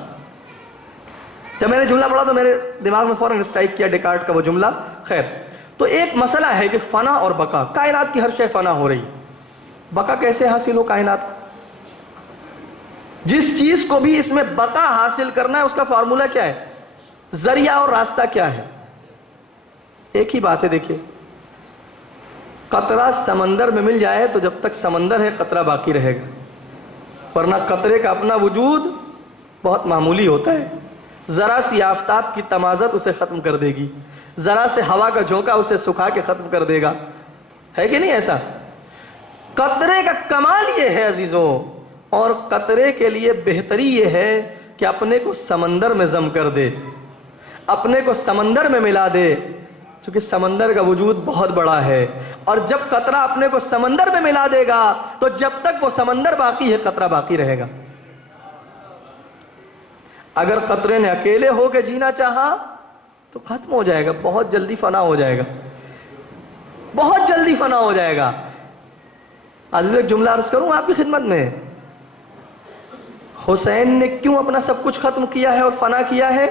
جب میں نے جملہ پڑھا تو میرے دماغ میں فوراً اسٹرائک کیا ڈیکارٹ کا وہ جملہ. خیر, تو ایک مسئلہ ہے کہ فنا اور بقا, کائنات کی ہر شے فنا ہو رہی, بقا کیسے حاصل ہو کائنات؟ جس چیز کو بھی اس میں بقا حاصل کرنا ہے اس کا فارمولہ کیا ہے, ذریعہ اور راستہ کیا ہے؟ ایک ہی بات ہے. دیکھیے قطرہ سمندر میں مل جائے تو جب تک سمندر ہے قطرہ باقی رہے گا, ورنہ قطرے کا اپنا وجود بہت معمولی ہوتا ہے. ذرا سی آفتاب کی تمازت اسے ختم کر دے گی, ذرا سے ہوا کا جھونکا اسے سکھا کے ختم کر دے گا, ہے کہ نہیں ایسا؟ قطرے کا کمال یہ ہے عزیزوں, اور قطرے کے لیے بہتری یہ ہے کہ اپنے کو سمندر میں ضم کر دے, اپنے کو سمندر میں ملا دے, کیونکہ سمندر کا وجود بہت بڑا ہے. اور جب قطرہ اپنے کو سمندر میں ملا دے گا تو جب تک وہ سمندر باقی ہے قطرہ باقی رہے گا. اگر قطرے نے اکیلے ہو کے جینا چاہا تو ختم ہو جائے گا, بہت جلدی فنا ہو جائے گا, بہت جلدی فنا ہو جائے گا. عزیز ایک جملہ عرض کروں آپ کی خدمت میں, حسین نے کیوں اپنا سب کچھ ختم کیا ہے اور فنا کیا ہے؟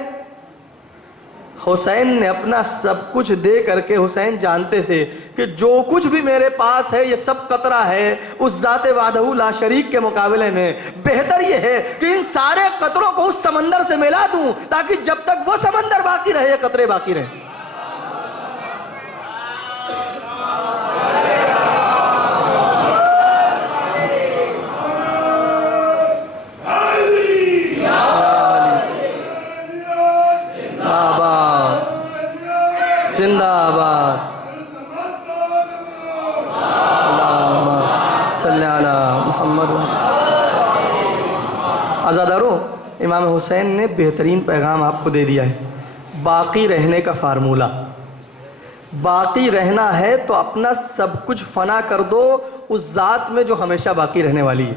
حسین نے اپنا سب کچھ دے کر کے، حسین جانتے تھے کہ جو کچھ بھی میرے پاس ہے یہ سب قطرہ ہے اس ذات وحدہ لا شریک کے مقابلے میں، بہتر یہ ہے کہ ان سارے قطروں کو اس سمندر سے ملا دوں تاکہ جب تک وہ سمندر باقی رہے یہ قطرے باقی رہیں۔ زندہ آباد، اللہم صلی علی محمد۔ عزادارو، امام حسین نے بہترین پیغام آپ کو دے دیا ہے، باقی رہنے کا فارمولہ۔ باقی رہنا ہے تو اپنا سب کچھ فنا کر دو اس ذات میں جو ہمیشہ باقی رہنے والی ہے۔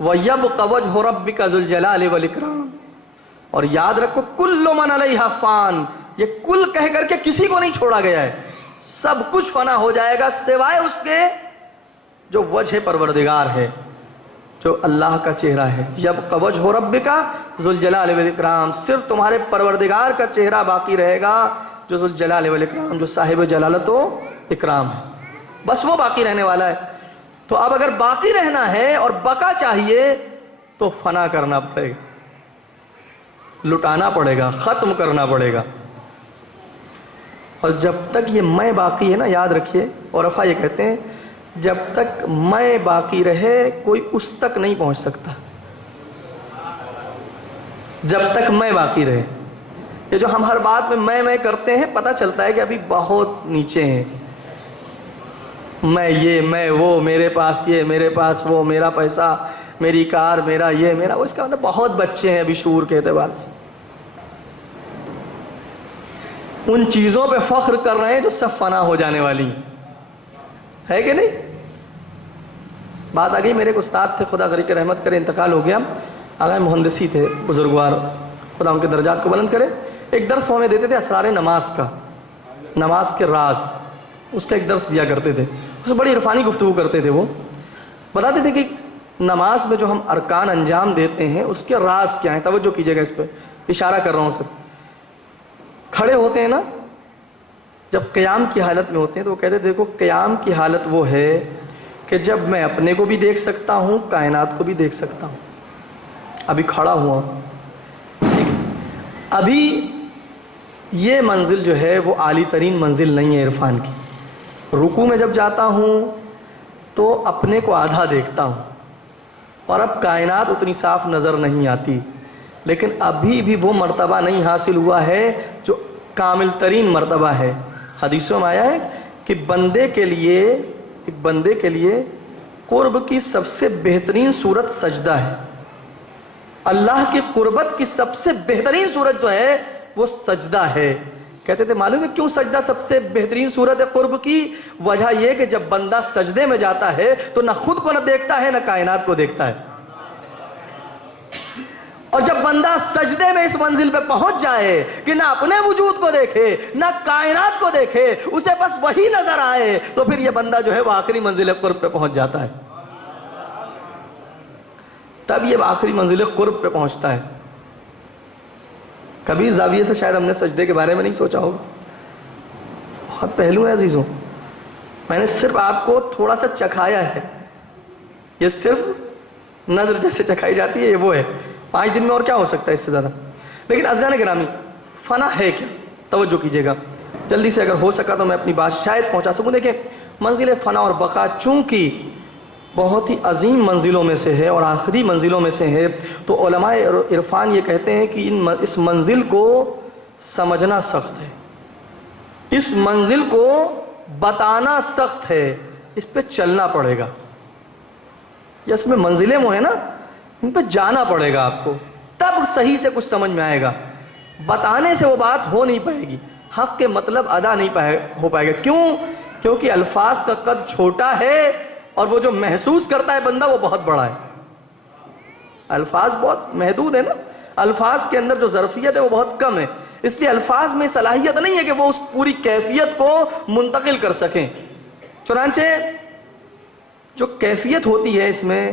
وَيَبْقَ وَجْهُ رَبِّكَ ذُو الْجَلَالِ وَالْإِكْرَامِ۔ اور یاد رکھو کُلُّ مَنْ عَلَيْهَا فان، یہ کل کہہ کر کے کسی کو نہیں چھوڑا گیا ہے، سب کچھ فنا ہو جائے گا سوائے اس کے جو وجہ پروردگار ہے، جو اللہ کا چہرہ ہے۔ یبقى وجہ ربک ذو الجلال والاکرام، صرف تمہارے پروردگار کا چہرہ باقی رہے گا جو ذو الجلال والاکرام، جو صاحب جلالت و اکرام ہے، بس وہ باقی رہنے والا ہے۔ تو اب اگر باقی رہنا ہے اور بقا چاہیے تو فنا کرنا پڑے گا، لٹانا پڑے گا، ختم کرنا پڑے گا۔ اور جب تک یہ میں باقی ہے نا، یاد رکھیے، اور عرفہ یہ کہتے ہیں جب تک میں باقی رہے کوئی اس تک نہیں پہنچ سکتا، جب تک میں باقی رہے۔ یہ جو ہم ہر بات میں میں کرتے ہیں، پتہ چلتا ہے کہ ابھی بہت نیچے ہیں۔ میں یہ، میں وہ، میرے پاس یہ، میرے پاس وہ، میرا پیسہ، میری کار، میرا یہ، میرا وہ، اس کا مطلب بہت بچے ہیں ابھی شعور کے اعتبار سے۔ ان چیزوں پہ فخر کر رہے ہیں جو سب فنا ہو جانے والی ہے کہ نہیں؟ بات آ گئی، میرے ایک استاد تھے، خدا غریق رحمت کرے، انتقال ہو گیا، آغا مہندسی تھے بزرگوار، خدا ان کے درجات کو بلند کرے۔ ایک درس ہمیں دیتے تھے اسرار نماز کا، نماز کے راز، اس کا ایک درس دیا کرتے تھے، اس میں بڑی عرفانی گفتگو کرتے تھے۔ وہ بتاتے تھے کہ نماز میں جو ہم ارکان انجام دیتے ہیں اس کے راز کیا ہیں، توجہ کیجئے گا اس پہ، اشارہ کر رہا ہوں سب۔ کھڑے ہوتے ہیں نا جب قیام کی حالت میں ہوتے ہیں تو وہ کہتے ہیں دیکھو قیام کی حالت وہ ہے کہ جب میں اپنے کو بھی دیکھ سکتا ہوں، کائنات کو بھی دیکھ سکتا ہوں۔ ابھی کھڑا ہوا، ابھی یہ منزل جو ہے وہ عالی ترین منزل نہیں ہے عرفان کی۔ رکوع میں جب جاتا ہوں تو اپنے کو آدھا دیکھتا ہوں اور اب کائنات اتنی صاف نظر نہیں آتی، لیکن ابھی بھی وہ مرتبہ نہیں حاصل ہوا ہے جو کامل ترین مرتبہ ہے۔ حدیثوں میں آیا ہے کہ بندے کے لیے قرب کی سب سے بہترین صورت سجدہ ہے، اللہ کی قربت کی سب سے بہترین صورت جو ہے وہ سجدہ ہے۔ کہتے تھے معلوم ہے کیوں سجدہ سب سے بہترین صورت ہے قرب کی؟ وجہ یہ کہ جب بندہ سجدے میں جاتا ہے تو نہ خود کو نہ دیکھتا ہے نہ کائنات کو دیکھتا ہے، اور جب بندہ سجدے میں اس منزل پہ پہنچ جائے کہ نہ اپنے وجود کو دیکھے نہ کائنات کو دیکھے، اسے بس وہی نظر آئے، تو پھر یہ بندہ جو ہے وہ آخری منزل قرب پہ پہنچ جاتا ہے، تب یہ آخری منزل قرب پہ پہنچتا ہے۔ کبھی زاویے سے شاید ہم نے سجدے کے بارے میں نہیں سوچا ہوگا، بہت پہلو ہے عزیزوں، میں نے صرف آپ کو تھوڑا سا چکھایا ہے، یہ صرف نظر جیسے چکھائی جاتی ہے یہ وہ ہے، 5 دن میں اور کیا ہو سکتا ہے اس سے زیادہ۔ لیکن عزیزان گرامی، فنا ہے کیا؟ توجہ کیجئے گا، جلدی سے اگر ہو سکا تو میں اپنی بات شاید پہنچا سکوں۔ دیکھیں منزل فنا اور بقا چونکہ بہت ہی عظیم منزلوں میں سے ہے اور آخری منزلوں میں سے ہے، تو علماء عرفان یہ کہتے ہیں کہ اس منزل کو سمجھنا سخت ہے، اس منزل کو بتانا سخت ہے، اس پہ چلنا پڑے گا۔ یہ اس میں منزلیں وہ ہیں نا، ان پہ جانا پڑے گا آپ کو، تب صحیح سے کچھ سمجھ میں آئے گا۔ بتانے سے وہ بات ہو نہیں پائے گی، حق کے مطلب ادا نہیں ہو پائے گا۔ کیوں؟ کیونکہ الفاظ کا قد چھوٹا ہے اور وہ جو محسوس کرتا ہے بندہ وہ بہت بڑا ہے۔ الفاظ بہت محدود ہے نا، الفاظ کے اندر جو ظرفیت ہے وہ بہت کم ہے، اس لیے الفاظ میں صلاحیت نہیں ہے کہ وہ اس پوری کیفیت کو منتقل کر سکیں۔ چنانچہ جو کیفیت ہوتی ہے اس میں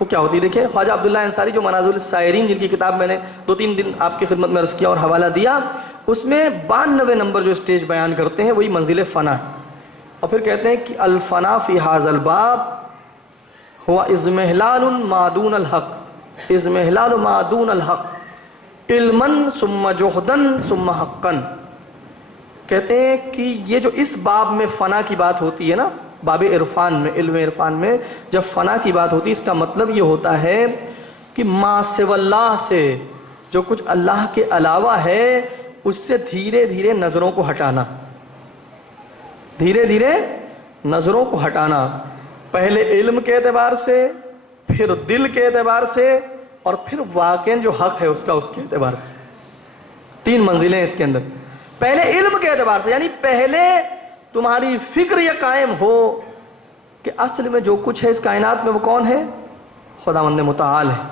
وہ کیا ہوتی ہے؟ دیکھیں خواجہ عبداللہ انصاری جو منازل السائرین جن کی کتاب میں نے 2-3 دن آپ کی خدمت میں عرض کیا اور حوالہ دیا، اس میں 92 نمبر جو اسٹیج بیان کرتے ہیں وہی منزل فنا ہے، اور پھر کہتے ہیں کہ الفنا فی ھذا الباب ہوا اضمحلال ما دون الحق، اضمحلال ما دون الحق علما ثم جہدا ثم حقا. کہتے ہیں کہ یہ جو اس باب میں فنا کی بات ہوتی ہے نا، باب عرفان میں، علم عرفان میں جب فنا کی بات ہوتی ہے، اس کا مطلب یہ ہوتا ہے کہ ما سوی اللہ سے، جو کچھ اللہ کے علاوہ ہے اس سے دھیرے دھیرے نظروں کو ہٹانا، دھیرے دھیرے نظروں کو ہٹانا، پہلے علم کے اعتبار سے، پھر دل کے اعتبار سے، اور پھر واقعاً جو حق ہے اس کے اعتبار سے. 3 منزلیں اس کے اندر. پہلے علم کے اعتبار سے، یعنی پہلے تمہاری فکر یہ قائم ہو کہ اصل میں جو کچھ ہے اس کائنات میں وہ کون ہے؟ خداوند متعال ہے،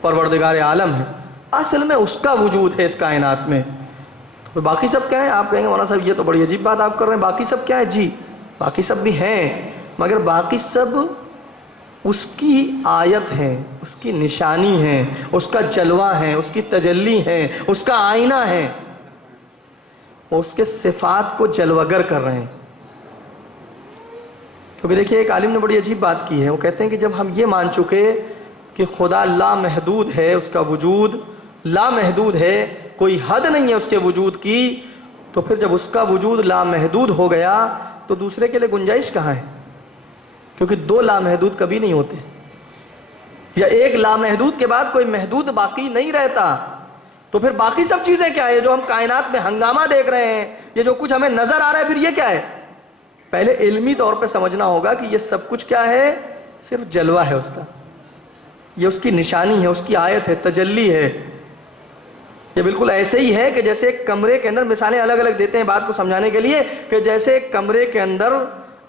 پروردگار عالم ہے، اصل میں اس کا وجود ہے اس کائنات میں. تو باقی سب کیا ہے؟ آپ کہیں گے مولانا صاحب یہ تو بڑی عجیب بات آپ کر رہے ہیں، باقی سب کیا ہے؟ جی باقی سب بھی ہیں، مگر باقی سب اس کی آیت ہیں، اس کی نشانی ہیں، اس کا جلوہ ہے، اس کی تجلی ہے، اس کا آئینہ ہے. وہ اس کے صفات کو جلوگر کر رہے ہیں. کیونکہ دیکھیے ایک عالم نے بڑی عجیب بات کی ہے، وہ کہتے ہیں کہ جب ہم یہ مان چکے کہ خدا لامحدود ہے، اس کا وجود لامحدود ہے، کوئی حد نہیں ہے اس کے وجود کی، تو پھر جب اس کا وجود لامحدود ہو گیا تو دوسرے کے لیے گنجائش کہاں ہے؟ کیونکہ 2 لامحدود کبھی نہیں ہوتے، یا ایک لامحدود کے بعد کوئی محدود باقی نہیں رہتا. تو پھر باقی سب چیزیں کیا ہے جو ہم کائنات میں ہنگامہ دیکھ رہے ہیں، یہ جو کچھ ہمیں نظر آ رہا ہے، پھر یہ کیا ہے؟ پہلے علمی طور پہ سمجھنا ہوگا کہ یہ سب کچھ کیا ہے؟ صرف جلوہ ہے اس کا، یہ اس کی نشانی ہے، اس کی آیت ہے، تجلی ہے. یہ بالکل ایسے ہی ہے کہ جیسے ایک کمرے کے اندر، مثالیں الگ الگ دیتے ہیں بات کو سمجھانے کے لیے، کہ جیسے ایک کمرے کے اندر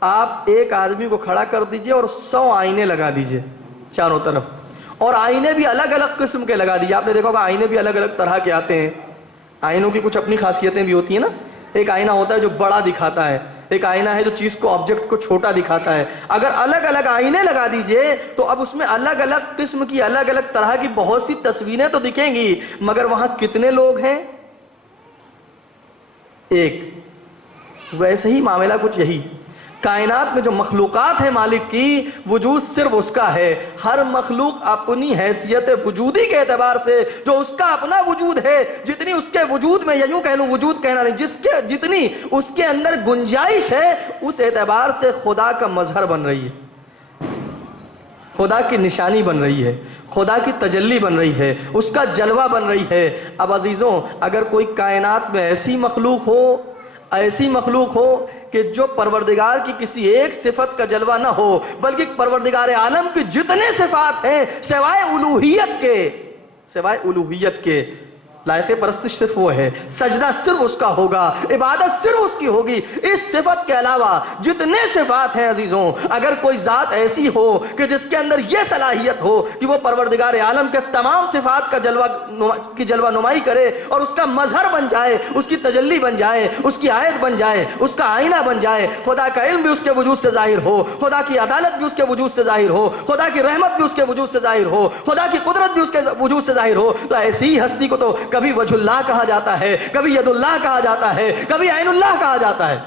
آپ ایک آدمی کو کھڑا کر دیجئے اور 100 آئینے لگا دیجئے چاروں طرف، اور آئینے بھی الگ الگ قسم کے لگا دیجئے. آپ نے دیکھا ہوگا آئینے بھی الگ الگ طرح کے آتے ہیں، آئینوں کی کچھ اپنی خاصیتیں بھی ہوتی ہیں نا. ایک آئینہ ہوتا ہے جو بڑا دکھاتا ہے، ایک آئینہ ہے جو چیز کو، آبجیکٹ کو چھوٹا دکھاتا ہے. اگر الگ الگ آئینے لگا دیجئے تو اب اس میں الگ الگ قسم کی، الگ الگ طرح کی بہت سی تصویریں تو دکھیں گی، مگر وہاں کتنے لوگ ہیں؟ ایک. ویسے ہی معاملہ کچھ یہی، کائنات میں جو مخلوقات ہیں مالک کی، وجود صرف اس کا ہے. ہر مخلوق اپنی حیثیت وجودی کے اعتبار سے، جو اس کا اپنا وجود ہے، جتنی اس کے وجود میں، یا یوں کہہ لوں وجود کہنا نہیں، جتنی اس کے اندر گنجائش ہے، اس اعتبار سے خدا کا مظہر بن رہی ہے، خدا کی نشانی بن رہی ہے، خدا کی تجلی بن رہی ہے، اس کا جلوہ بن رہی ہے. اب عزیزوں، اگر کوئی کائنات میں ایسی مخلوق ہو کہ جو پروردگار کی کسی ایک صفت کا جلوہ نہ ہو، بلکہ پروردگار عالم کی جتنے صفات ہیں سوائے الوہیت کے، لائق پرستش صرف وہ ہے، سجدہ صرف اس کا ہوگا، عبادت صرف اس کی ہوگی. اس صفت کے علاوہ جتنے صفات ہیں عزیزوں، اگر کوئی ذات ایسی ہو کہ جس کے اندر یہ صلاحیت ہو کہ وہ پروردگار عالم کے تمام صفات کا جلوہ نمائی کرے اور اس کا مظہر بن جائے، اس کی تجلی بن جائے، اس کی آیت بن جائے، اس کا آئینہ بن جائے، خدا کا علم بھی اس کے وجود سے ظاہر ہو، خدا کی عدالت بھی اس کے وجود سے ظاہر ہو، خدا کی رحمت بھی اس کے وجود سے ظاہر ہو، خدا کی قدرت بھی اس کے وجود سے ظاہر ہو، تو ایسی ہستی کو تو کبھی وجہ اللہ کہا جاتا ہے، کبھی ید اللہ کہا جاتا ہے، کبھی عین اللہ کہا جاتا ہے.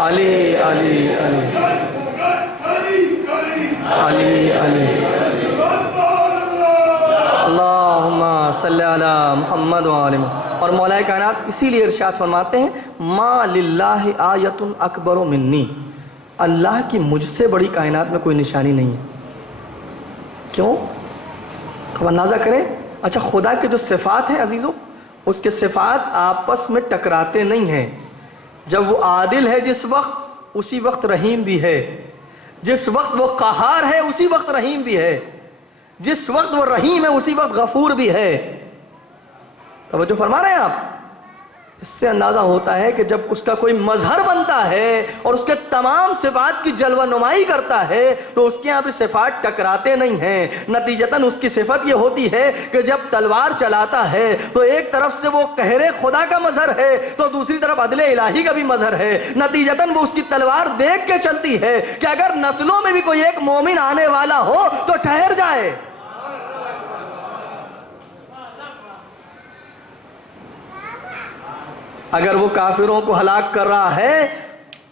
علی علی علی علی علی اللہم صلی علی محمد وآلہ محمد. اور مولا کائنات اسی لیے ارشاد فرماتے ہیں ما للہ آیت اکبر منی، اللہ کی مجھ سے بڑی کائنات میں کوئی نشانی نہیں ہے. کیوں؟ اب اندازہ کریں. اچھا، خدا کے جو صفات ہیں عزیزوں، اس کے صفات آپس میں ٹکراتے نہیں ہیں. جب وہ عادل ہے جس وقت، اسی وقت رحیم بھی ہے. جس وقت وہ قہار ہے اسی وقت رحیم بھی ہے. جس وقت وہ رحیم ہے اسی وقت غفور بھی ہے. توجہ فرما رہے ہیں آپ؟ اس سے اندازہ ہوتا ہے کہ جب اس کا کوئی مظہر بنتا ہے اور اس کے تمام صفات کی جلوہ نمائی کرتا ہے تو اس کے یہاں بھی صفات ٹکراتے نہیں ہیں. نتیجتاً اس کی صفت یہ ہوتی ہے کہ جب تلوار چلاتا ہے تو ایک طرف سے وہ قہر خدا کا مظہر ہے تو دوسری طرف عدل الہی کا بھی مظہر ہے. نتیجتاً وہ اس کی تلوار دیکھ کے چلتی ہے کہ اگر نسلوں میں بھی کوئی ایک مومن آنے والا ہو تو ٹھہر جائے. اگر وہ کافروں کو ہلاک کر رہا ہے،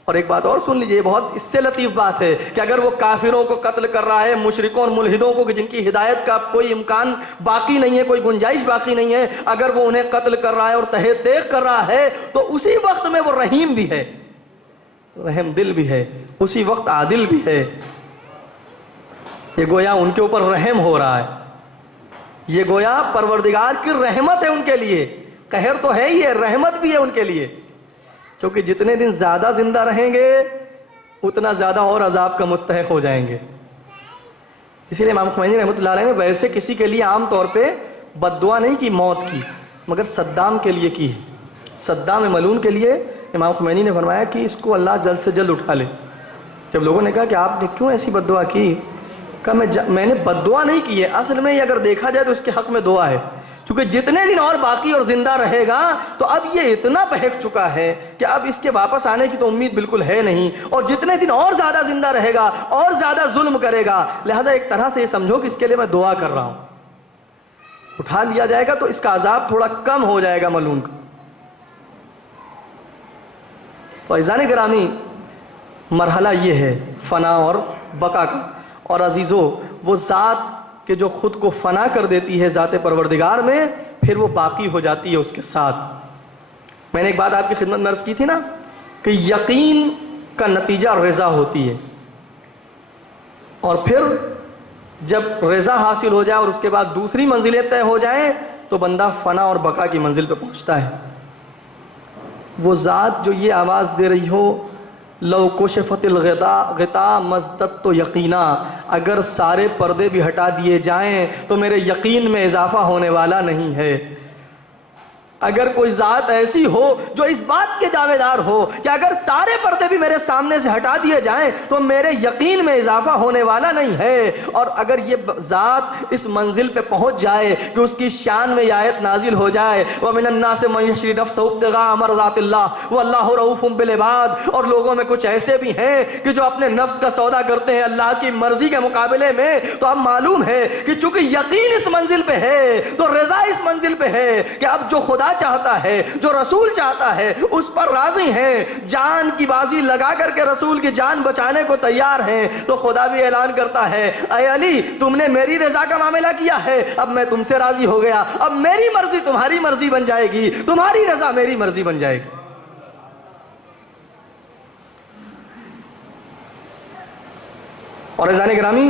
اور ایک بات اور سن لیجئے، بہت اس سے لطیف بات ہے کہ اگر وہ کافروں کو قتل کر رہا ہے، مشرکوں اور ملحدوں کو جن کی ہدایت کا کوئی امکان باقی نہیں ہے، کوئی گنجائش باقی نہیں ہے، اگر وہ انہیں قتل کر رہا ہے اور تہہ تیغ کر رہا ہے تو اسی وقت میں وہ رحیم بھی ہے، رحم دل بھی ہے، اسی وقت عادل بھی ہے. یہ گویا ان کے اوپر رحم ہو رہا ہے، یہ گویا پروردگار کی رحمت ہے ان کے لیے. قہر تو ہے ہی ہے، رحمت بھی ہے ان کے لیے، کیونکہ جتنے دن زیادہ زندہ رہیں گے اتنا زیادہ اور عذاب کا مستحق ہو جائیں گے. اسی لیے امام خمینی رحمۃ اللہ علیہ نے ویسے کسی کے لیے عام طور پہ بد دعا نہیں کی موت کی، مگر صدام کے لیے کی. صدام ملعون کے لیے امام خمینی نے فرمایا کہ اس کو اللہ جلد سے جلد اٹھا لے. جب لوگوں نے کہا کہ آپ نے کیوں ایسی بد دعا کی، کہا میں نے بد دعا نہیں کی ہے، اصل میں یہ اگر دیکھا جائے تو اس کے حق میں دعا ہے، کیونکہ جتنے دن اور باقی اور زندہ رہے گا تو اب یہ اتنا بہک چکا ہے کہ اب اس کے واپس آنے کی تو امید بالکل ہے نہیں، اور جتنے دن اور زیادہ زندہ رہے گا اور زیادہ ظلم کرے گا، لہذا ایک طرح سے یہ سمجھو کہ اس کے لیے میں دعا کر رہا ہوں. اٹھا لیا جائے گا تو اس کا عذاب تھوڑا کم ہو جائے گا ملعون کا. فیضان گرامی، مرحلہ یہ ہے فنا اور بقا کا. اور عزیزو، وہ ذات کہ جو خود کو فنا کر دیتی ہے ذات پروردگار میں، پھر وہ باقی ہو جاتی ہے اس کے ساتھ. میں نے ایک بات آپ کی خدمت میں عرض کی تھی نا کہ یقین کا نتیجہ رضا ہوتی ہے، اور پھر جب رضا حاصل ہو جائے اور اس کے بعد دوسری منزلیں طے ہو جائیں تو بندہ فنا اور بقا کی منزل پہ پہنچتا ہے. وہ ذات جو یہ آواز دے رہی ہو، لو کشفت الغطاء مزددت تو یقینا، اگر سارے پردے بھی ہٹا دیے جائیں تو میرے یقین میں اضافہ ہونے والا نہیں ہے. اگر کوئی ذات ایسی ہو جو اس بات کے دعویدار ہو کہ اگر سارے پردے بھی میرے سامنے سے ہٹا دیے جائیں تو میرے یقین میں اضافہ ہونے والا نہیں ہے، اور اگر یہ ذات اس منزل پہ پہنچ جائے کہ اس کی شان میں یہ آیت نازل ہو جائے، وَمِنَ النَّاسِ مَن يَشْرِي نَفْسَهُ ابْتِغَاءَ مَرْضَاتِ اللَّهِ وَاللَّهُ رَءُوفٌ بِالْعِبَادِ، اور لوگوں میں کچھ ایسے بھی ہیں کہ جو اپنے نفس کا سودا کرتے ہیں اللہ کی مرضی کے مقابلے میں. تو اب معلوم ہے کہ چونکہ یقین اس منزل پہ ہے تو رضا اس منزل پہ ہے کہ اب جو خدا چاہتا ہے، جو رسول چاہتا ہے، اس پر راضی ہیں، جان کی بازی لگا کر کے رسول کی جان بچانے کو تیار ہیں. تو خدا بھی اعلان کرتا ہے، اے علی تم نے میری رضا کا معاملہ کیا ہے، اب میں تم سے راضی ہو گیا، اب میری مرضی تمہاری مرضی بن جائے گی، تمہاری رضا میری مرضی بن جائے گی. اور عزیزان گرامی،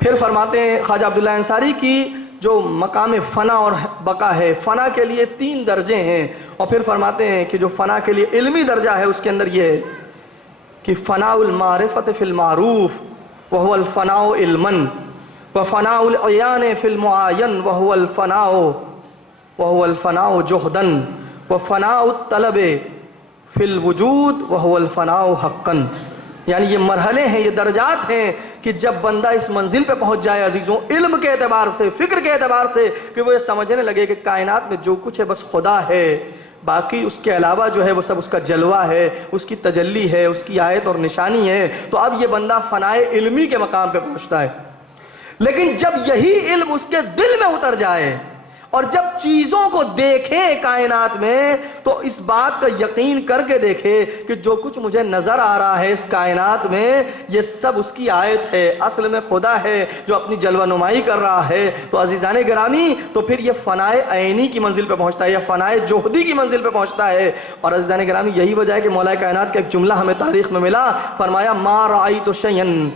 پھر فرماتے ہیں خواجہ عبداللہ انصاری کی جو مقام فنا اور بقا ہے، فنا کے لیے 3 درجے ہیں، اور پھر فرماتے ہیں کہ جو فنا کے لیے علمی درجہ ہے اس کے اندر یہ ہے کہ فناء المعرفت فی المعروف وهو الفناء علما، وفناء العیان فی المعاین وهو الفناء جہدا، وفناء الطلب فی الوجود وهو الفناء حقا. یعنی یہ مرحلے ہیں، یہ درجات ہیں کہ جب بندہ اس منزل پہ پہنچ جائے عزیزوں، علم کے اعتبار سے، فکر کے اعتبار سے، کہ وہ یہ سمجھنے لگے کہ کائنات میں جو کچھ ہے بس خدا ہے، باقی اس کے علاوہ جو ہے وہ سب اس کا جلوہ ہے، اس کی تجلی ہے، اس کی آیت اور نشانی ہے. تو اب یہ بندہ فنائے علمی کے مقام پہ پہنچتا ہے. لیکن جب یہی علم اس کے دل میں اتر جائے اور جب چیزوں کو دیکھے کائنات میں تو اس بات کا یقین کر کے دیکھے کہ جو کچھ مجھے نظر آ رہا ہے اس کائنات میں یہ سب اس کی آیت ہے، اصل میں خدا ہے جو اپنی جلوہ نمائی کر رہا ہے. تو عزیزان گرامی، تو پھر یہ فنائے عینی کی منزل پہ پہنچتا ہے یا فنائے جوہدی کی منزل پہ پہنچتا ہے. اور عزیزان گرامی، یہی وجہ ہے کہ مولا کائنات کا ایک جملہ ہمیں تاریخ میں ملا، فرمایا ما رأیت شیئن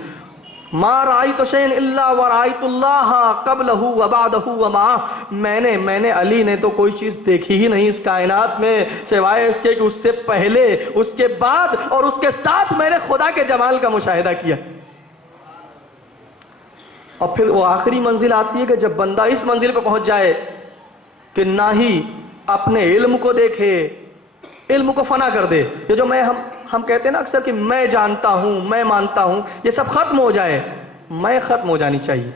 الا ورأیت اللہ قبلہ وبعدہ ومعہ. میں نے علی نے تو کوئی چیز دیکھی ہی نہیں اس کائنات میں سوائے اس کے کہ اس سے پہلے، اس کے بعد اور اس کے ساتھ میں نے خدا کے جمال کا مشاہدہ کیا. اور پھر وہ آخری منزل آتی ہے کہ جب بندہ اس منزل پہ پہنچ جائے کہ نہ ہی اپنے علم کو دیکھے، علم کو فنا کر دے. یہ جو ہم کہتے ہیں نا اکثر کہ میں جانتا ہوں، میں مانتا ہوں، یہ سب ختم ہو جائے. میں ختم ہو جانی چاہیے.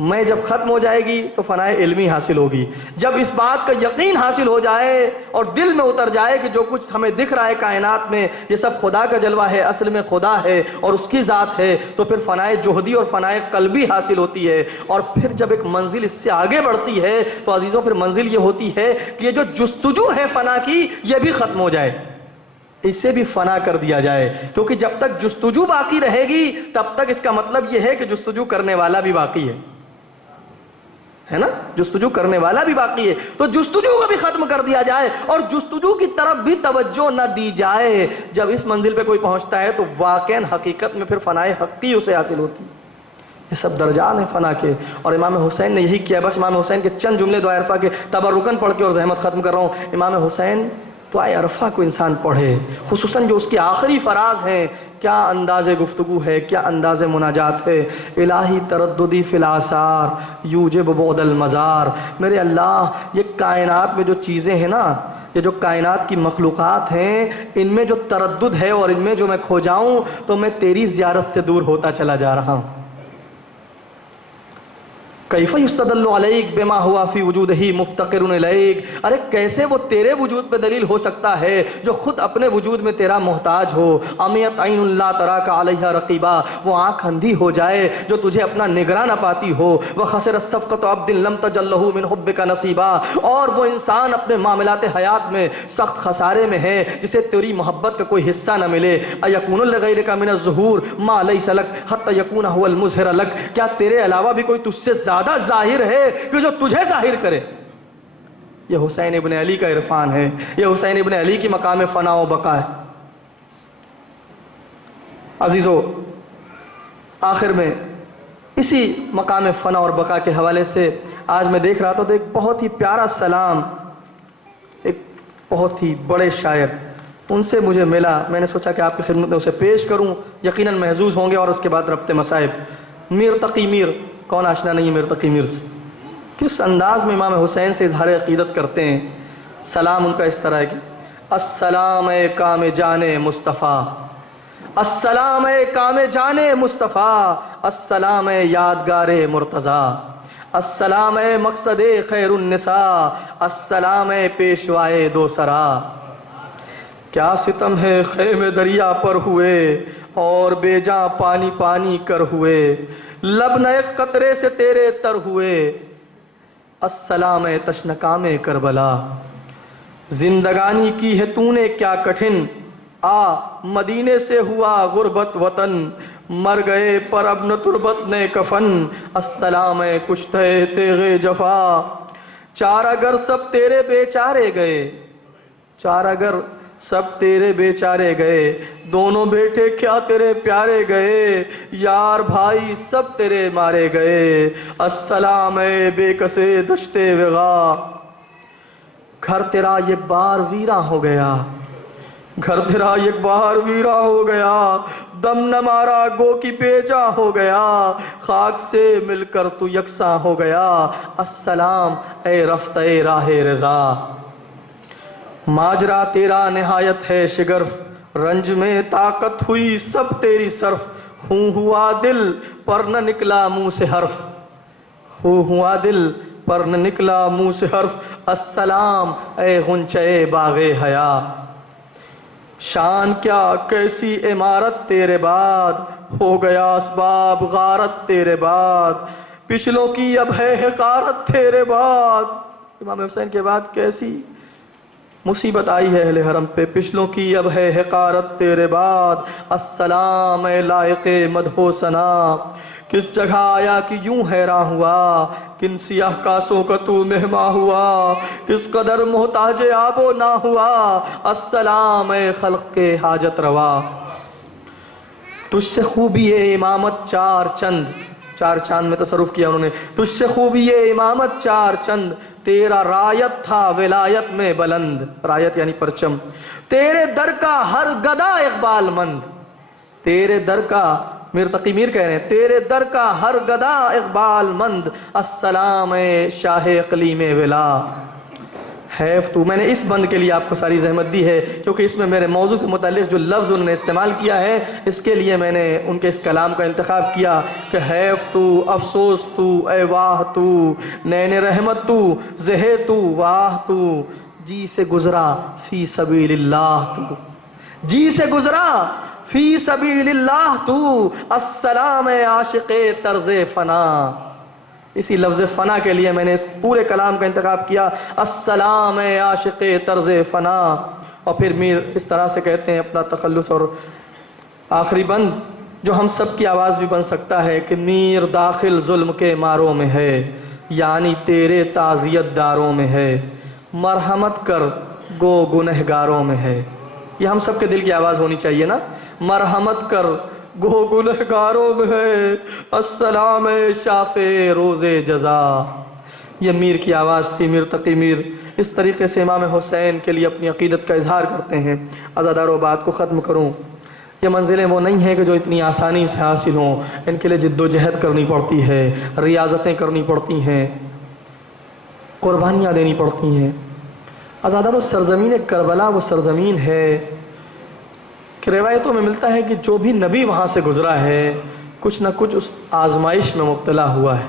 میں جب ختم ہو جائے گی تو فنائے علمی حاصل ہوگی. جب اس بات کا یقین حاصل ہو جائے اور دل میں اتر جائے کہ جو کچھ ہمیں دکھ رہا ہے کائنات میں یہ سب خدا کا جلوہ ہے، اصل میں خدا ہے اور اس کی ذات ہے، تو پھر فنائے جوہدی اور فنائے قلبی حاصل ہوتی ہے. اور پھر جب ایک منزل اس سے آگے بڑھتی ہے تو عزیزوں پھر منزل یہ ہوتی ہے کہ یہ جو جستجو ہے فنا کی یہ بھی ختم ہو جائے، اسے بھی فنا کر دیا جائے. کیونکہ جب تک جستجو باقی رہے گی تب تک اس کا مطلب یہ ہے کہ جستجو کرنے والا بھی باقی ہے نا، جستجو کرنے والا بھی باقی ہے. تو جستجو کو بھی ختم کر دیا جائے اور جستجو کی طرف بھی توجہ نہ دی جائے. جب اس منزل پہ کوئی پہنچتا ہے تو واقعاً حقیقت میں پھر فنائے حقی اسے حاصل ہوتی ہے. یہ سب درجات ہیں فنا کے، اور امام حسین نے یہی کیا. بس امام حسین کے چند جملے دعائے عرفہ کے تبرکن پڑھ کے اور زحمت ختم کر رہا ہوں. امام حسین دعائے عرفہ کو انسان پڑھے، خصوصاً جو اس کے آخری فراز ہیں. کیا انداز گفتگو ہے، کیا انداز مناجات ہے. الہی ترددی فی الآثار یوجب بعد المزار. میرے اللہ یہ کائنات میں جو چیزیں ہیں نا، یہ جو کائنات کی مخلوقات ہیں، ان میں جو تردد ہے اور ان میں جو میں کھو جاؤں تو میں تیری زیارت سے دور ہوتا چلا جا رہا ہوں. کیف یستدل علیک بما ہوا فی وجودہ مفتقر الیک. ارے کیسے وہ تیرے وجود پہ دلیل ہو سکتا ہے جو خود اپنے وجود میں تیرا محتاج ہو. امیت عین لا تراک علیہ رقیبا. وہ آنکھ اندھی ہو جائے جو تجھے اپنا نگراں نہ پاتی ہو. وخسر صفقۃ عبد لم تجل له من حبک نصیبا. اور وہ انسان اپنے معاملات حیات میں سخت خسارے میں ہے جسے تیری محبت کا کوئی حصہ نہ ملے. ایکون لغیرک من الظہور ما لیس لک حتی یکون هو المظہر لک. کیا تیرے علاوہ بھی کوئی تجھ سے زیادہ ظاہر ہے کہ جو تجھے ظاہر کرے؟ یہ حسین ابن علی کا عرفان ہے، یہ حسین ابن علی کی مقام فنا و بقا ہے. عزیزو آخر میں اسی مقام فنا اور بقا کے حوالے سے آج میں دیکھ رہا تھا تو ایک بہت ہی پیارا سلام ایک بہت ہی بڑے شاعر ان سے مجھے ملا. میں نے سوچا کہ آپ کی خدمت میں اسے پیش کروں. یقیناً محظوظ ہوں گے. اور اس کے بعد ربط مصائب. میر تقی میر، کون آشنا نہیں ہے میر تقی میر سے؟ کس انداز میں امام حسین سے اظہار عقیدت کرتے ہیں. سلام ان کا اس طرح ہے کہ السلام اے کام جان مصطفیٰ، السلام اے کام جان مصطفیٰ، السلام اے یادگار مرتضیٰ، السلام اے مقصد خیر النساء، السلام اے پیشوائے دو سرا. کیا ستم ہے خیمے دریا پر ہوئے اور بے جاں پانی پانی کر ہوئے، لب نہ ایک قطرے سے تیرے تر ہوئے، السلام اے تشنکام کربلا. زندگانی کی ہے تو نے کیا کٹھن، آ مدینے سے ہوا غربت وطن، مر گئے پر اب نہ تربت نے کفن، السلام اے کشتہ تیغ جفا. چارہ گر سب تیرے بیچارے گئے، چارہ گر سب تیرے بیچارے گئے، دونوں بیٹے کیا تیرے پیارے گئے، یار بھائی سب تیرے مارے گئے، السلام اے بے کسے دشتے وغا. گھر تیرا یک بار ویراں ہو گیا، گھر تیرا یک بار ویراں ہو گیا، دم نہ مارا گو کی بیجا ہو گیا، خاک سے مل کر تو یکساں ہو گیا، السلام اے رفتہ راہ رضا. ماجرا تیرا نہایت ہے شگرف، رنج میں طاقت ہوئی سب تیری صرف، خوں ہوا دل پر نہ نکلا منہ سے حرف، خوں ہوا دل پر نہ نکلا منہ سے حرف، السلام اے غنچہ باغ حیا. شان کیا کیسی عمارت تیرے بعد، ہو گیا اسباب غارت تیرے بعد، پچھلوں کی اب ہے حقارت تیرے بعد. امام حسین کے بعد کیسی مصیبت آئی ہے اہل حرم پہ، پچھلوں کی اب ہے حقارت تیرے بعد، السلام اے لائق مدح و ثنا. کس جگہ آیا کہ یوں حیران ہوا، کن سیاہ کاسوں کا تو مہماں ہوا، کس قدر محتاج آب و نہ ہوا، السلام اے خلق کے حاجت روا. تجھ سے خوبی امامت چار چند، چار چاند میں تصرف کیا انہوں نے، تجھ سے خوبی امامت چار چند، تیرا رایت تھا ولایت میں بلند، رایت یعنی پرچم، تیرے در کا ہر گدا اقبال مند، تیرے در کا میر تقی میر کہہ رہے ہیں تیرے در کا ہر گدا اقبال مند، السلام اے شاہ اقلیم ولا. حیف تو، میں نے اس بند کے لیے آپ کو ساری زحمت دی ہے کیونکہ اس میں میرے موضوع سے متعلق جو لفظ انہوں نے استعمال کیا ہے اس کے لیے میں نے ان کے اس کلام کا انتخاب کیا کہ حیف تو، افسوس تو، اے واہ تو، نین رحمت تو، زہے تو، واہ تو، جی سے گزرا فی سبیل اللہ تو، جی سے گزرا فی سبیل اللہ تو، السلام عاشق طرز فنا۔ اسی لفظ فنا کے لیے میں نے اس پورے کلام کا انتخاب کیا، السلام عاشق طرز فنا۔ اور پھر میر اس طرح سے کہتے ہیں اپنا تخلص اور آخری بند جو ہم سب کی آواز بھی بن سکتا ہے کہ میر داخل ظلم کے ماروں میں ہے، یعنی تیرے تعزیت داروں میں ہے، مرحمت کر گو گنہگاروں میں ہے۔ یہ ہم سب کے دل کی آواز ہونی چاہیے نا، مرحمت کر گو گنہگاروں میں ہے، السلام شافع روز جزا۔ یہ میر کی آواز تھی، میر تقی میر اس طریقے سے امام حسین کے لیے اپنی عقیدت کا اظہار کرتے ہیں۔ عزادارو بات کو ختم کروں، یہ منزلیں وہ نہیں ہیں کہ جو اتنی آسانی سے حاصل ہوں، ان کے لیے جد و جہد کرنی پڑتی ہے، ریاضتیں کرنی پڑتی ہیں، قربانیاں دینی پڑتی ہیں۔ عزادارو سرزمین کربلا وہ سرزمین ہے کہ روایتوں میں ملتا ہے کہ جو بھی نبی وہاں سے گزرا ہے کچھ نہ کچھ اس آزمائش میں مبتلا ہوا ہے،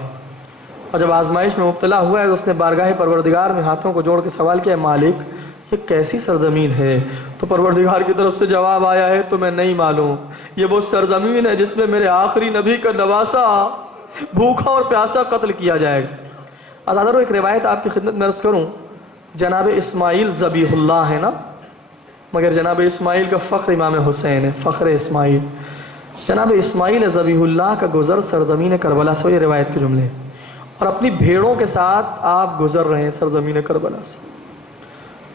اور جب آزمائش میں مبتلا ہوا ہے تو اس نے بارگاہ پروردگار میں ہاتھوں کو جوڑ کے سوال کیا، مالک یہ کیسی سرزمین ہے؟ تو پروردگار کی طرف سے جواب آیا ہے تمہیں نہیں معلوم، یہ وہ سرزمین ہے جس میں میرے آخری نبی کا نواسا بھوکا اور پیاسا قتل کیا جائے گا۔ عزادارو ایک روایت آپ کی خدمت میں عرض کروں، جناب اسماعیل ذبیح اللہ ہے نا، مگر جناب اسماعیل کا فخر امام حسین ہے، فخر اسماعیل۔ جناب اسماعیل ذبیح اللہ کا گزر سرزمین کربلا سے، یہ روایت کے جملے، اور اپنی بھیڑوں کے ساتھ آپ گزر رہے ہیں سرزمین کربلا سے۔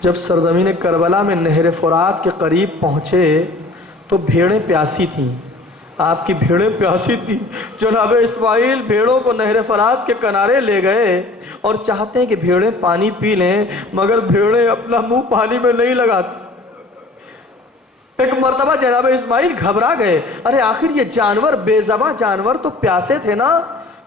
جب سرزمین کربلا میں نہر فرات کے قریب پہنچے تو بھیڑیں پیاسی تھیں، آپ کی بھیڑیں پیاسی تھیں۔ جناب اسماعیل بھیڑوں کو نہر فرات کے کنارے لے گئے اور چاہتے ہیں کہ بھیڑیں پانی پی لیں، مگر بھیڑیں اپنا منہ پانی میں نہیں لگاتی۔ ایک مرتبہ جناب اسماعیل گھبرا گئے، ارے آخر یہ جانور، بے زباں جانور تو پیاسے تھے نا،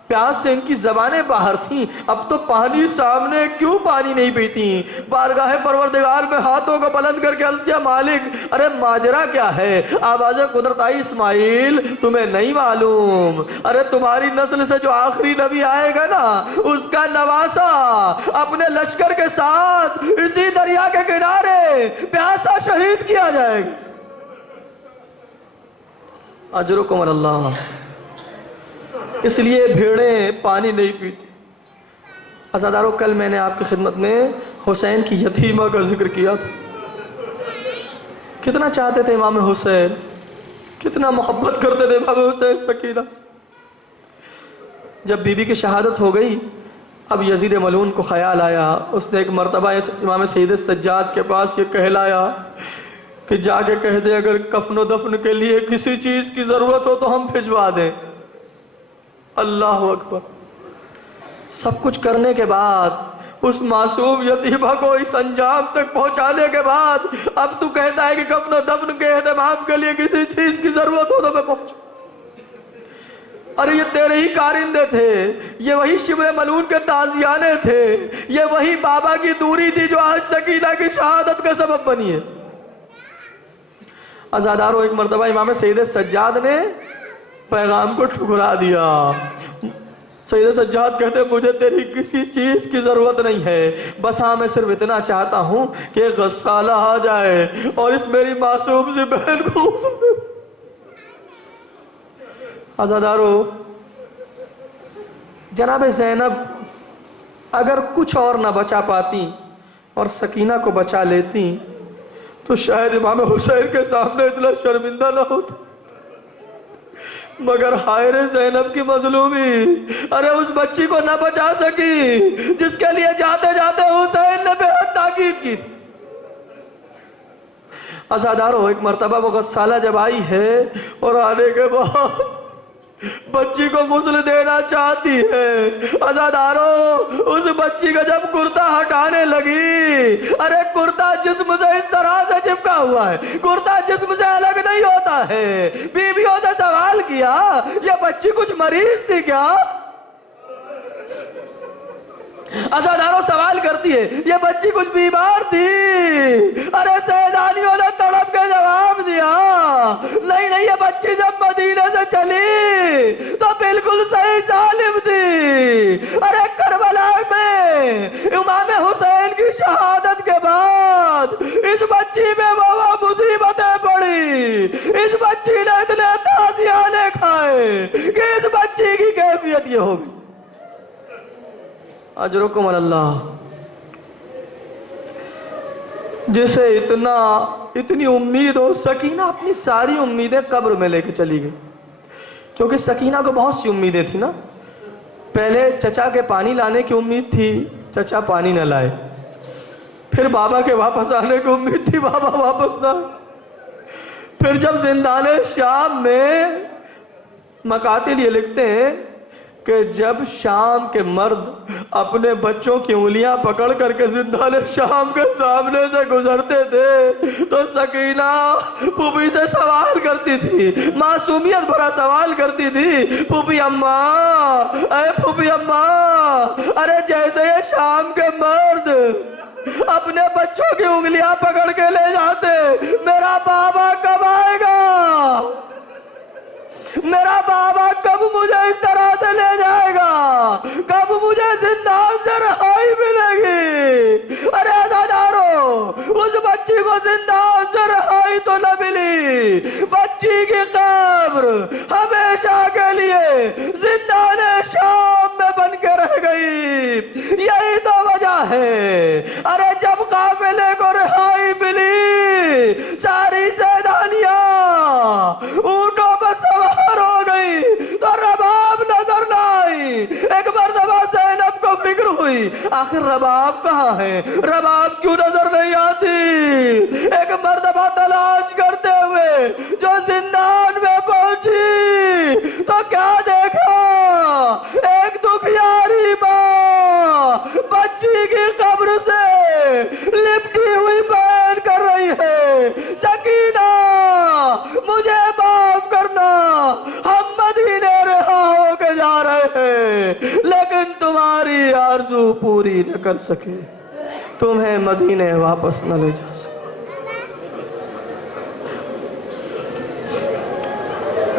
پیاس سے ان کی زبانیں باہر تھیں، اب تو پانی سامنے، کیوں پانی نہیں پیتی؟ بارگاہ پروردگار میں ہاتھوں کو بلند کر کے عرض کیا، مالک ارے ماجرا کیا ہے؟ آواز قدرت آئی، اسماعیل تمہیں نہیں معلوم، ارے تمہاری نسل سے جو آخری نبی آئے گا نا اس کا نواسا اپنے لشکر کے ساتھ اسی دریا کے کنارے پیاسا شہید کیا جائے گا۔ اجرکم اللہ۔ اس لیے بھیڑیں پانی نہیں پیتی۔ عزادارو کل میں نے آپ کی خدمت میں حسین کی یتیمہ کا ذکر کیا تھا، کتنا چاہتے تھے امام حسین، کتنا محبت کرتے تھے امام حسین سکینہ سے۔ جب بی بی کی شہادت ہو گئی اب یزید ملعون کو خیال آیا، اس نے ایک مرتبہ امام سید سجاد کے پاس یہ کہلایا کہ جا کے کہہ دے اگر کفن و دفن کے لیے کسی چیز کی ضرورت ہو تو ہم بھجوا دیں۔ اللہ اکبر۔ سب کچھ کرنے کے بعد، اس معصوم یتیمہ کو اس انجام تک پہنچانے کے بعد اب تو کہتا ہے کہ کفن و دفن کے اہتمام کے لیے کسی چیز کی ضرورت ہو تو میں پہنچوں۔ ارے یہ تیرے ہی کارندے تھے، یہ وہی شبر ملعون کے تازیانے تھے، یہ وہی بابا کی دوری تھی جو آج سکینہ کی شہادت کا سبب بنی ہے۔ عزادارو ایک مرتبہ امام سید سجاد نے پیغام کو ٹھکرا دیا۔ سید سجاد کہتے مجھے تیری کسی چیز کی ضرورت نہیں ہے، بس ہاں میں صرف اتنا چاہتا ہوں کہ ایک غسالہ آ جائے اور اس میری معصوم سی بہن کو غسل دے۔ عزادارو جناب زینب اگر کچھ اور نہ بچا پاتی اور سکینہ کو بچا لیتی تو شاید امام حسین کے سامنے اتنا شرمندہ نہ ہوتا، مگر ہائے رے زینب کی مظلومی، ارے اس بچی کو نہ بچا سکی جس کے لیے جاتے جاتے حسین نے بے حد تاکید کی تھی۔ عزادارو ایک مرتبہ وہ غسالہ جب آئی ہے اور آنے کے بعد بچی کو غسل دینا چاہتی ہے، عزادارو اس بچی کا جب کرتا ہٹانے لگی، ارے کرتا جسم سے اس طرح سے چپکا ہوا ہے، کرتا جسم سے الگ نہیں ہوتا ہے۔ بیویوں سے سوال کیا یہ بچی کچھ مریض تھی کیا؟ عزاداروں سوال کرتی ہے یہ بچی کچھ بیمار تھی؟ ارے سیدانیوں نے تڑپ کے جواب دیا نہیں نہیں، یہ بچی جب مدینے سے چلی تو بالکل صحیح سالم تھی۔ ارے کربلا میں امام حسین کی شہادت کے بعد اس بچی میں وہ مصیبتیں پڑی، اس بچی نے اتنے تازیانے کھائے کہ اس بچی کی کیفیت یہ ہوگی۔ اجرکم اللہ، جسے اتنی امید ہو، سکینہ اپنی ساری امیدیں قبر میں لے کے چلی گئی، کیونکہ سکینہ کو بہت سی امیدیں تھی نا۔ پہلے چچا کے پانی لانے کی امید تھی، چچا پانی نہ لائے، پھر بابا کے واپس آنے کی امید تھی، بابا واپس نہ آئے، پھر جب زندان شام میں مقاتل یہ لکھتے ہیں کہ جب شام کے مرد اپنے بچوں کی انگلیاں پکڑ کر کے زندان شام کے سامنے سے گزرتے تھے تو سکینہ پھوپھی سے سوال کرتی تھی، معصومیت بھرا سوال کرتی تھی، پھوپھی اماں، اے پھوپھی اماں، ارے جیسے یہ شام کے مرد اپنے بچوں کی انگلیاں پکڑ کے لے جاتے، میرا بابا کب آئے گا؟ میرا بابا کب مجھے اس طرح سے لے جائے گا؟ کب مجھے زندان سے رہائی ملے گی؟ ارے عزادارو، اس بچی کو زندان سے رہائی تو نہ ملی، بچی کی قبر ہمیشہ کے لیے زندان شام میں بن کے رہ گئی۔ یہی تو وجہ ہے، ارے جب قافلے کو رہائی ملی، ساری سیدانیاں اونٹوں پر سوار ہو گئی تو رباب نظر نہ آئی۔ ایک مرتبہ زینب کو فکر ہوئی آخر رباب کہاں ہے، رباب کیوں نظر نہیں آتی؟ ایک مرتبہ تلاش کرتے ہوئے جو زندان میں پہنچی تو کیا دیکھا؟ ایک دکھیاری ماں بچی کی قبر سے لپٹی ہوئی بیان کر رہی ہے، سکینہ مجھے معاف کرنا، ہم مدینے رہا ہو کے جا رہے ہیں لیکن تمہاری آرزو پوری نہ کر سکے، تمہیں مدینے واپس نہ لے جا سکے۔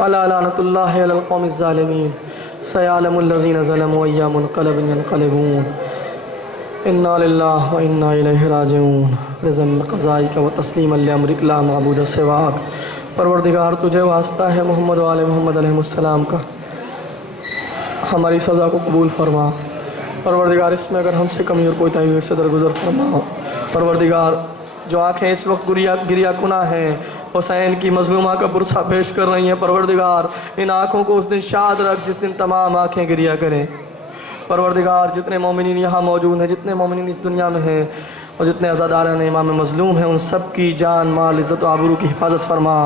الا لعنت اللہ علی القوم الظالمین، سیعلم الذین ظلموا ای منقلب ینقلبون، انا للہ و انا الیہ راجعون، رضا قضائک و تسلیما لامرک لا معبود سواک۔ پروردگار تجھے واسطہ ہے محمد و آل محمد علیہ السلام کا، ہماری سزا کو قبول فرما۔ پروردگار اس میں اگر ہم سے کمی اور کوتاہی ہوئی سے درگزر فرما۔ پروردگار جو آنکھیں اس وقت گریہ کناں ہیں، حسین کی مظلومہ کا برسہ پیش کر رہی ہیں، پروردگار ان آنکھوں کو اس دن شاد رکھ جس دن تمام آنکھیں گریہ کریں۔ پروردگار جتنے مومنین یہاں موجود ہیں، جتنے مومنین اس دنیا میں ہیں اور جتنے عزاداران امام مظلوم ہیں، ان سب کی جان مال عزت و آبرو کی حفاظت فرما۔